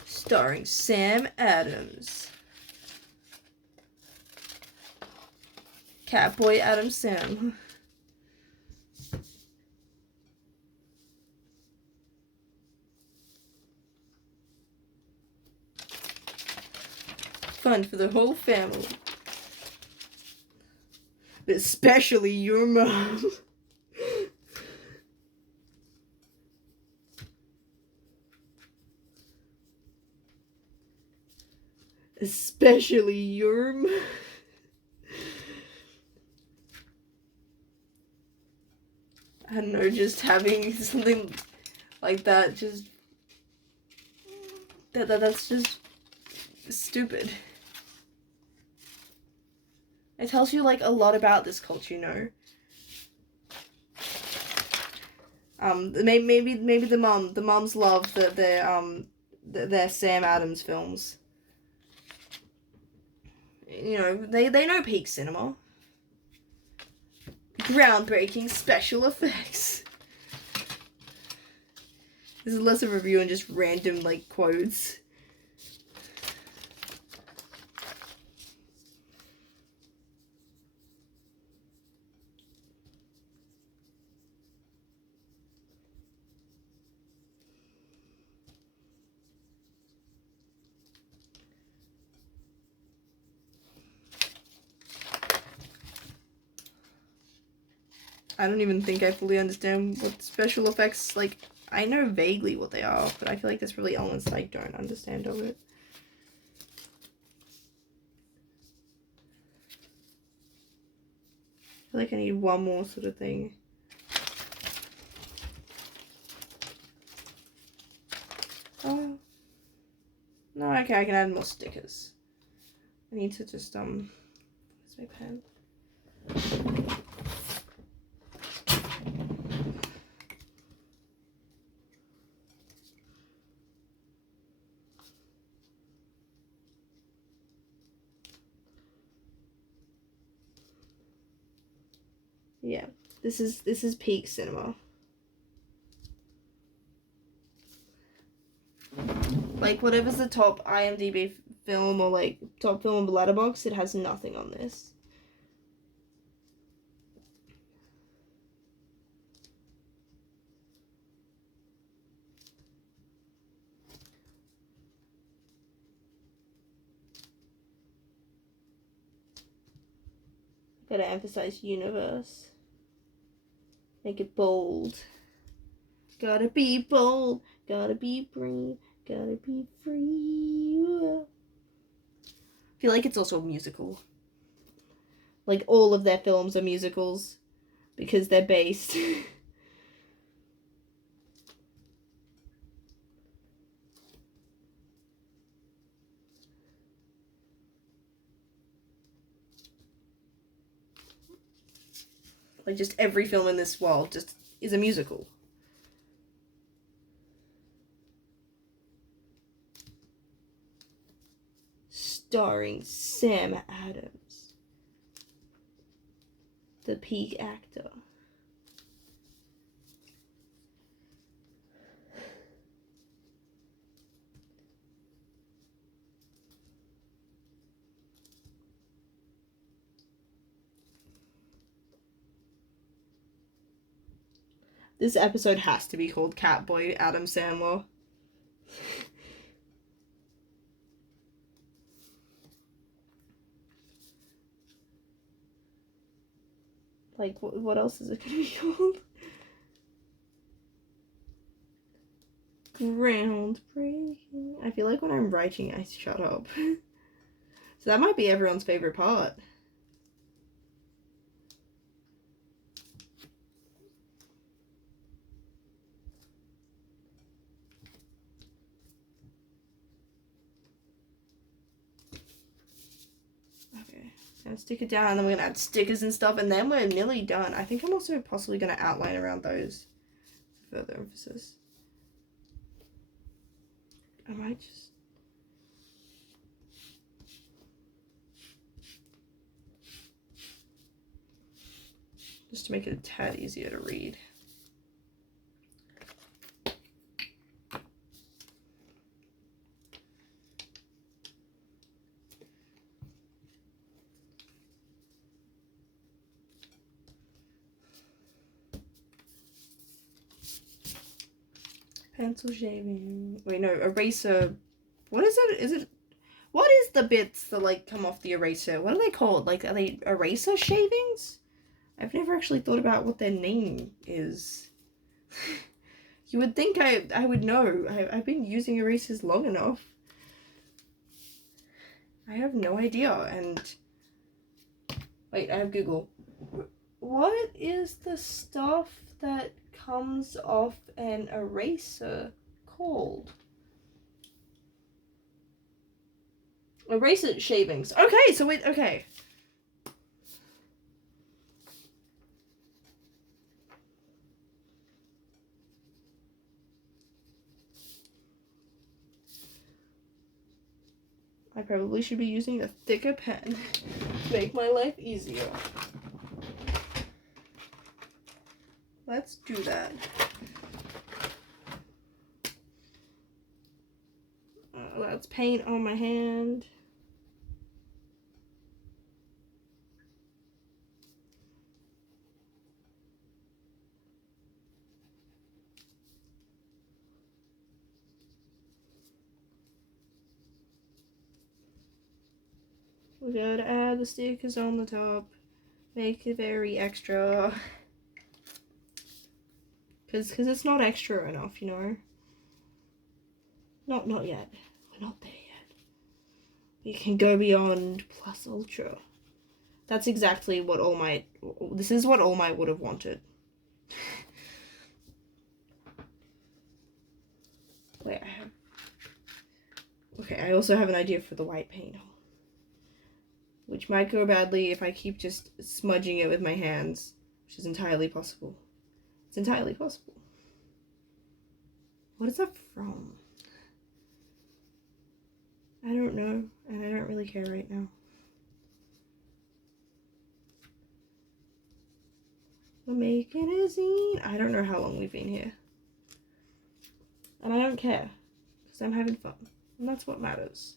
Starring Sam Adams. Catboy Adam Sam. Fun for the whole family. But especially your mom. Especially your mom. I don't know, just having something like that, just that's just stupid. It tells you like a lot about this culture, you know. Maybe the moms love their Sam Adams films. You know, they know peak cinema. Groundbreaking special effects. This is less a review and just random like quotes. I don't even think I fully understand what special effects, like, I know vaguely what they are, but I feel like there's probably elements that I don't understand of it. I feel like I need one more sort of thing. Oh. No, okay, I can add more stickers. I need to just, where's my pen? Yeah, this is peak cinema. Like, whatever's the top IMDb film or, like, top film on the letterbox, it has nothing on this. Gotta emphasize universe. Make it bold. Gotta be bold. Gotta be brave. Gotta be free. I feel like it's also a musical. Like, all of their films are musicals because they're based. Like, just every film in this world just is a musical. Starring Sam Adams, the peak actor. This episode has to be called Catboy Adam Sandler. Like, what else is it gonna be called? Groundbreaking. I feel like when I'm writing, I shut up. So that might be everyone's favorite part. Okay, gonna stick it down, and then we're gonna add stickers and stuff, and then we're nearly done. I think I'm also possibly gonna outline around those for further emphasis. I might just to make it a tad easier to read. Pencil shaving. Wait, no, eraser. What is it? Is it? What is the bits that, like, come off the eraser? What are they called? Like, are they eraser shavings? I've never actually thought about what their name is. You would think I would know. I've been using erasers long enough. I have no idea, and... Wait, I have Google. What is the stuff that comes off an eraser called? Eraser shavings. Okay, so wait, okay. I probably should be using a thicker pen to make my life easier. Let's do that. Let's paint on my hand. We gotta add the stickers on the top. Make it very extra. Because it's not extra enough, you know? Not yet. We're not there yet. We can go beyond plus ultra. That's exactly what All Might... This is what All Might would have wanted. Wait, I have... Okay, I also have an idea for the white paint. Which might go badly if I keep just smudging it with my hands. Which is entirely possible. It's entirely possible. What is that from? I don't know, and I don't really care right now. We're making a zine. I don't know how long we've been here. And I don't care. Because I'm having fun. And that's what matters.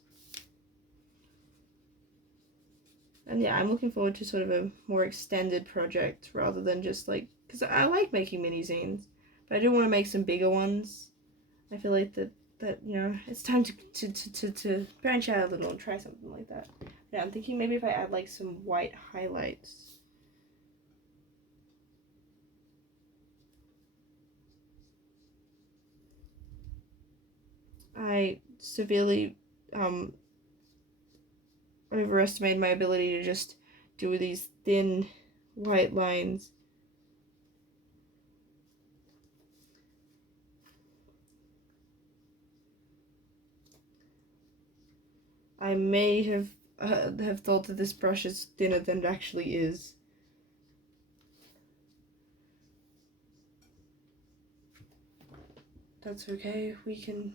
And yeah, I'm looking forward to sort of a more extended project rather than just like... Because I like making mini zines. But I do want to make some bigger ones. I feel like that you know, it's time to branch out a little and try something like that. Yeah, I'm thinking maybe if I add like some white highlights. I severely overestimated my ability to just do these thin white lines. I may have thought that this brush is thinner than it actually is. That's okay. We can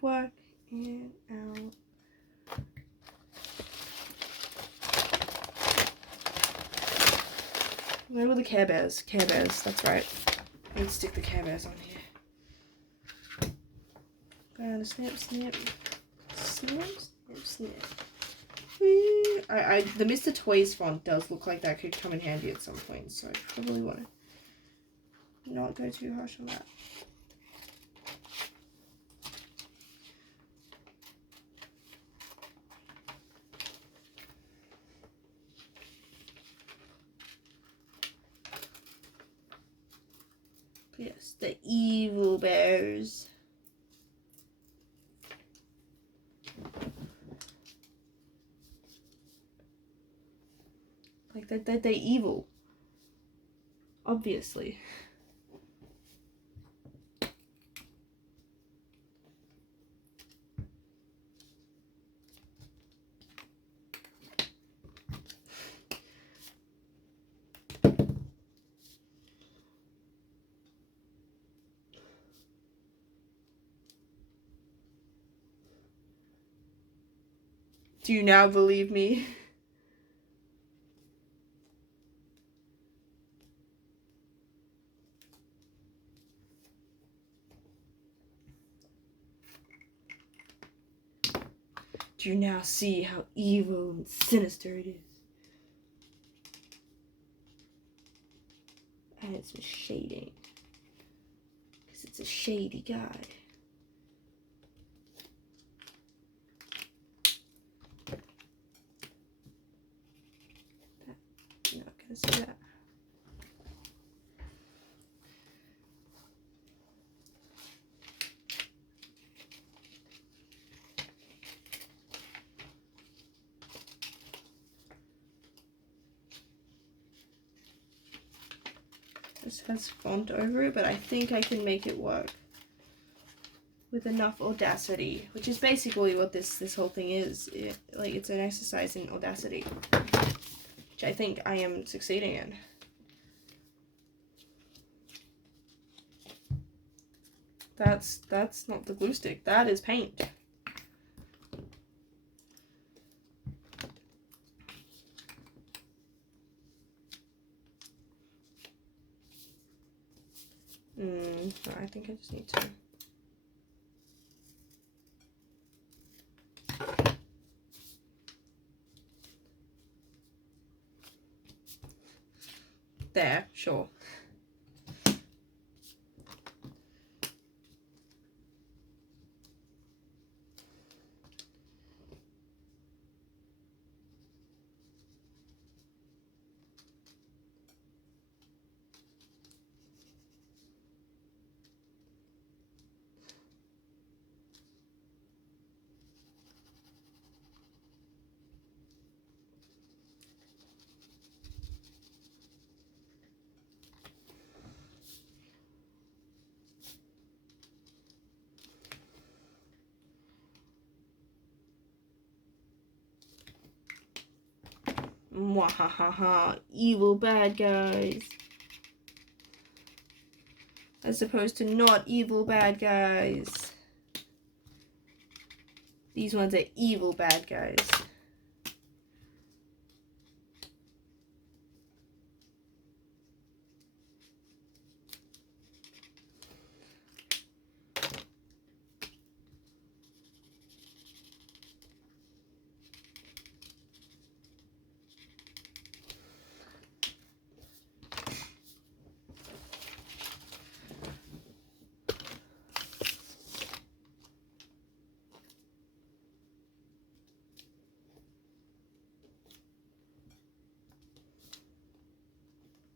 work it out. Where were the Care Bears? Care Bears, that's right. I need to stick the Care Bears on here. Gonna snip, snip. Snip, snip, snip. The Mr. Toys font does look like that could come in handy at some point, so I probably want to not go too harsh on that. Yes, the evil bears. Like they're evil. Obviously. Do you now believe me? Do you now see how evil and sinister it is? And it's a shading. Because it's a shady guy. You're not gonna see that. This has font over it, but I think I can make it work with enough audacity, which is basically what this whole thing is. It's an exercise in audacity, which I think I am succeeding in. That's not the glue stick. That is paint. I think I just need to. There, sure. Mwahaha, evil bad guys. As opposed to not evil bad guys. These ones are evil bad guys.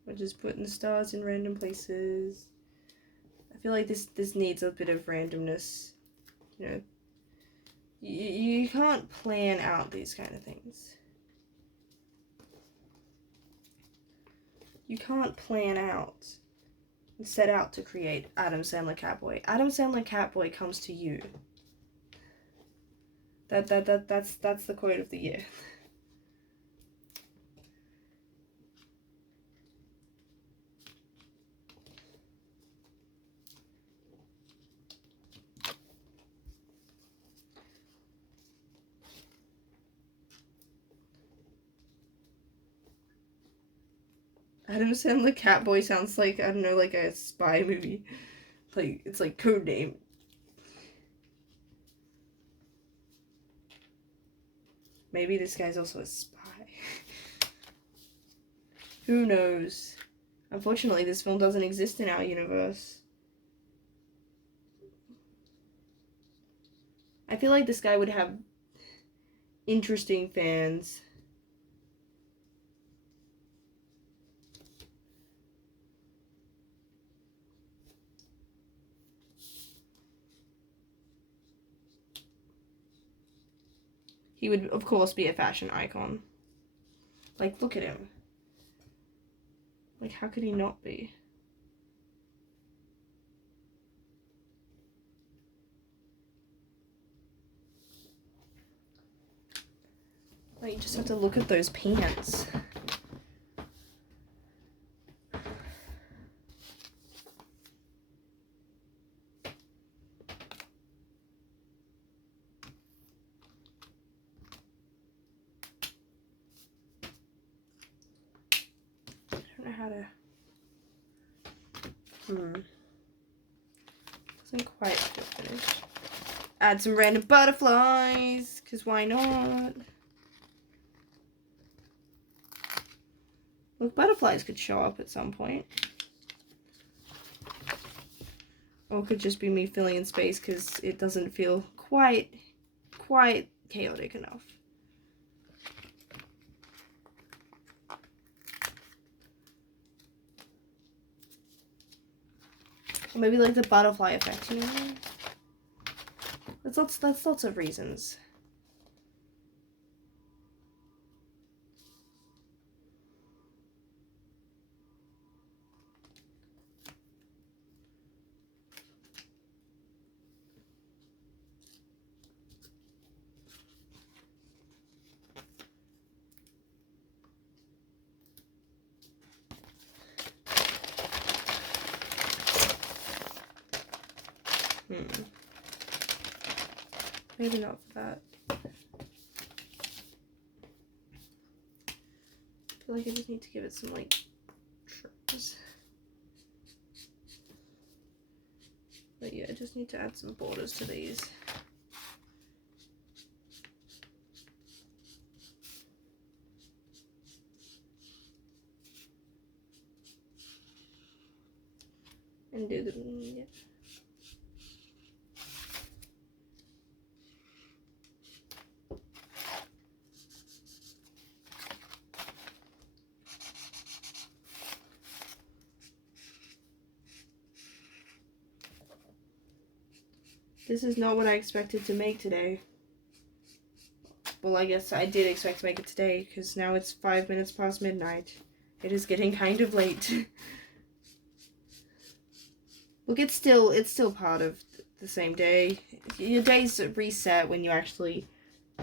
We're just putting the stars in random places. I feel like this needs a bit of randomness. You know, you can't plan out these kind of things. You can't plan out and set out to create Adam Sandler Catboy. Adam Sandler Catboy comes to you. That's the quote of the year. Adam Sandler Catboy sounds like, I don't know, like a spy movie. Like, it's like code name. Maybe this guy's also a spy. Who knows? Unfortunately, this film doesn't exist in our universe. I feel like this guy would have interesting fans. He would, of course, be a fashion icon. Like, look at him. Like, how could he not be? Like, you just have to look at those pants. How to doesn't quite feel finished. Add some random butterflies, because why not? Look, butterflies could show up at some point. Or it could just be me filling in space because it doesn't feel quite chaotic enough. Or maybe like the butterfly effect, you know? That's lots of reasons. Maybe not for that. I feel like I just need to give it some, like, trims. But yeah, I just need to add some borders to these. And do the, yeah. This is not what I expected to make today. Well, I guess I did expect to make it today, because now it's 5 minutes past midnight. It is getting kind of late. Look, it's still part of the same day. Your days reset when you actually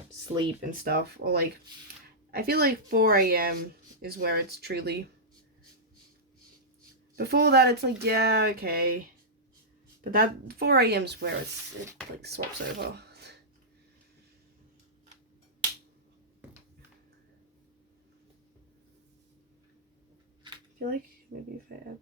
sleep and stuff. Or, like, I feel like 4 a.m. is where it's truly. Before that, it's like, yeah, okay. But that 4 a.m. is where it like swaps over. I feel like maybe if I add.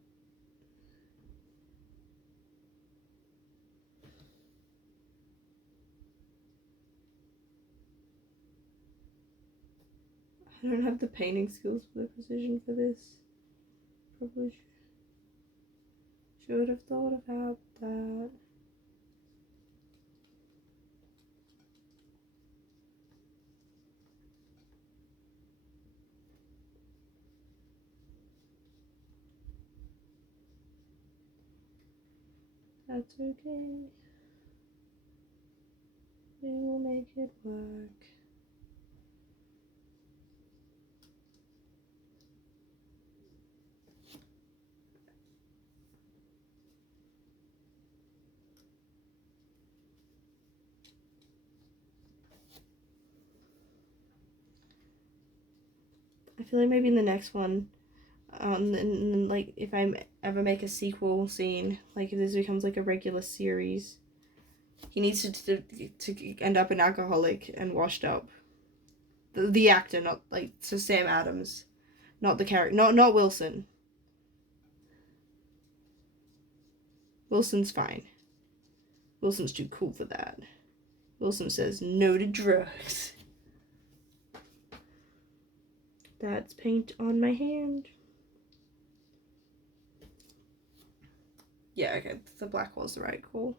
I don't have the painting skills for the precision for this. Probably should have thought about that. That's okay. We will make it work. I feel like maybe in the next one, and like if I ever make a sequel scene, like if this becomes like a regular series, he needs to end up an alcoholic and washed up. The actor, not like so Sam Adams, not the character, not Wilson. Wilson's fine. Wilson's too cool for that. Wilson says no to drugs. That's paint on my hand. Yeah, okay, the black was the right call.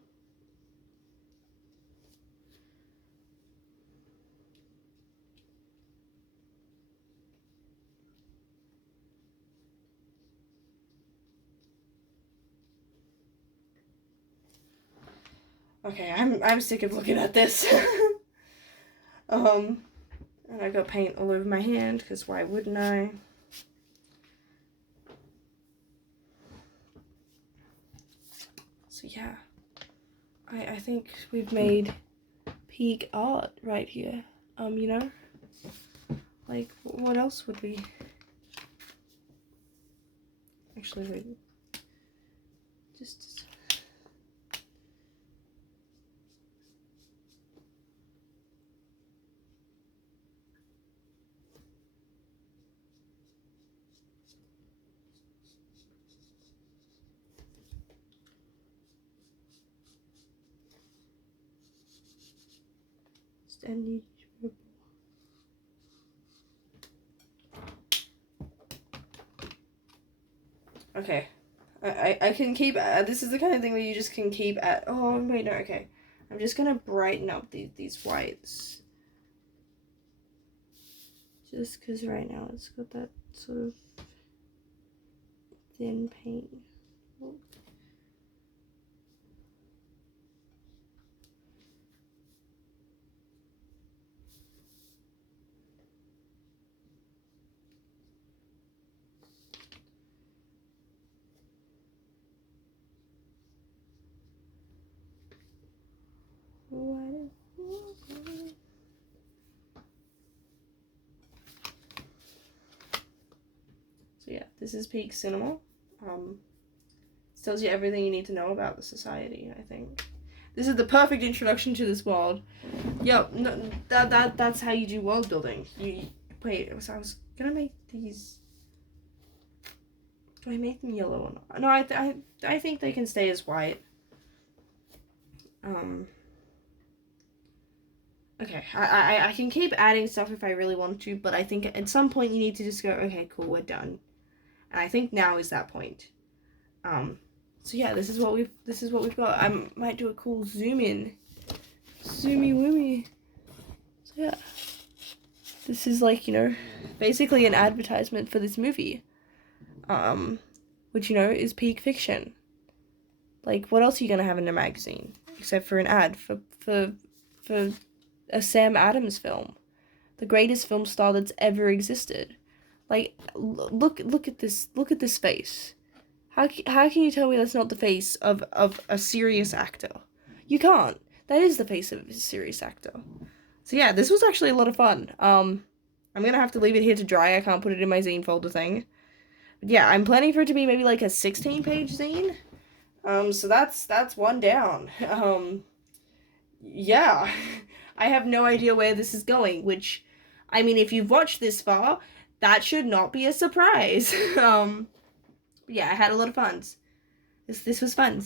Okay, I'm sick of looking at this. And I got paint all over my hand, because why wouldn't I? So yeah, I think we've made peak art right here. You know? Like, what else would we... Actually, wait. Just... Any purple. Okay. I can keep, this is the kind of thing where you just can keep at, oh, wait, no, okay. I'm just gonna brighten up these whites. Just because right now it's got that sort of thin paint look. So yeah, this is peak cinema. This tells you everything you need to know about the society, I think. This is the perfect introduction to this world. Yo, no, that's how you do world building. Wait, so I was gonna make these. Do I make them yellow or not? No, I think they can stay as white. Okay, I can keep adding stuff if I really want to, but I think at some point you need to just go, okay, cool, we're done. And I think now is that point. So yeah, this is what we've got. I might do a cool zoom in. Zoomy woomy. So yeah. This is like, you know, basically an advertisement for this movie. Which, you know, is peak fiction. Like, what else are you gonna have in a magazine? Except for an ad for a Sam Adams film. The greatest film star that's ever existed. Like, look at this face. How can you tell me that's not the face of a serious actor? You can't. That is the face of a serious actor. So yeah, this was actually a lot of fun. I'm gonna have to leave it here to dry. I can't put it in my zine folder thing. But yeah, I'm planning for it to be maybe like a 16-page zine. So that's one down. Yeah. I have no idea where this is going, which, I mean, if you've watched this far, that should not be a surprise. Yeah, I had a lot of fun. This was fun.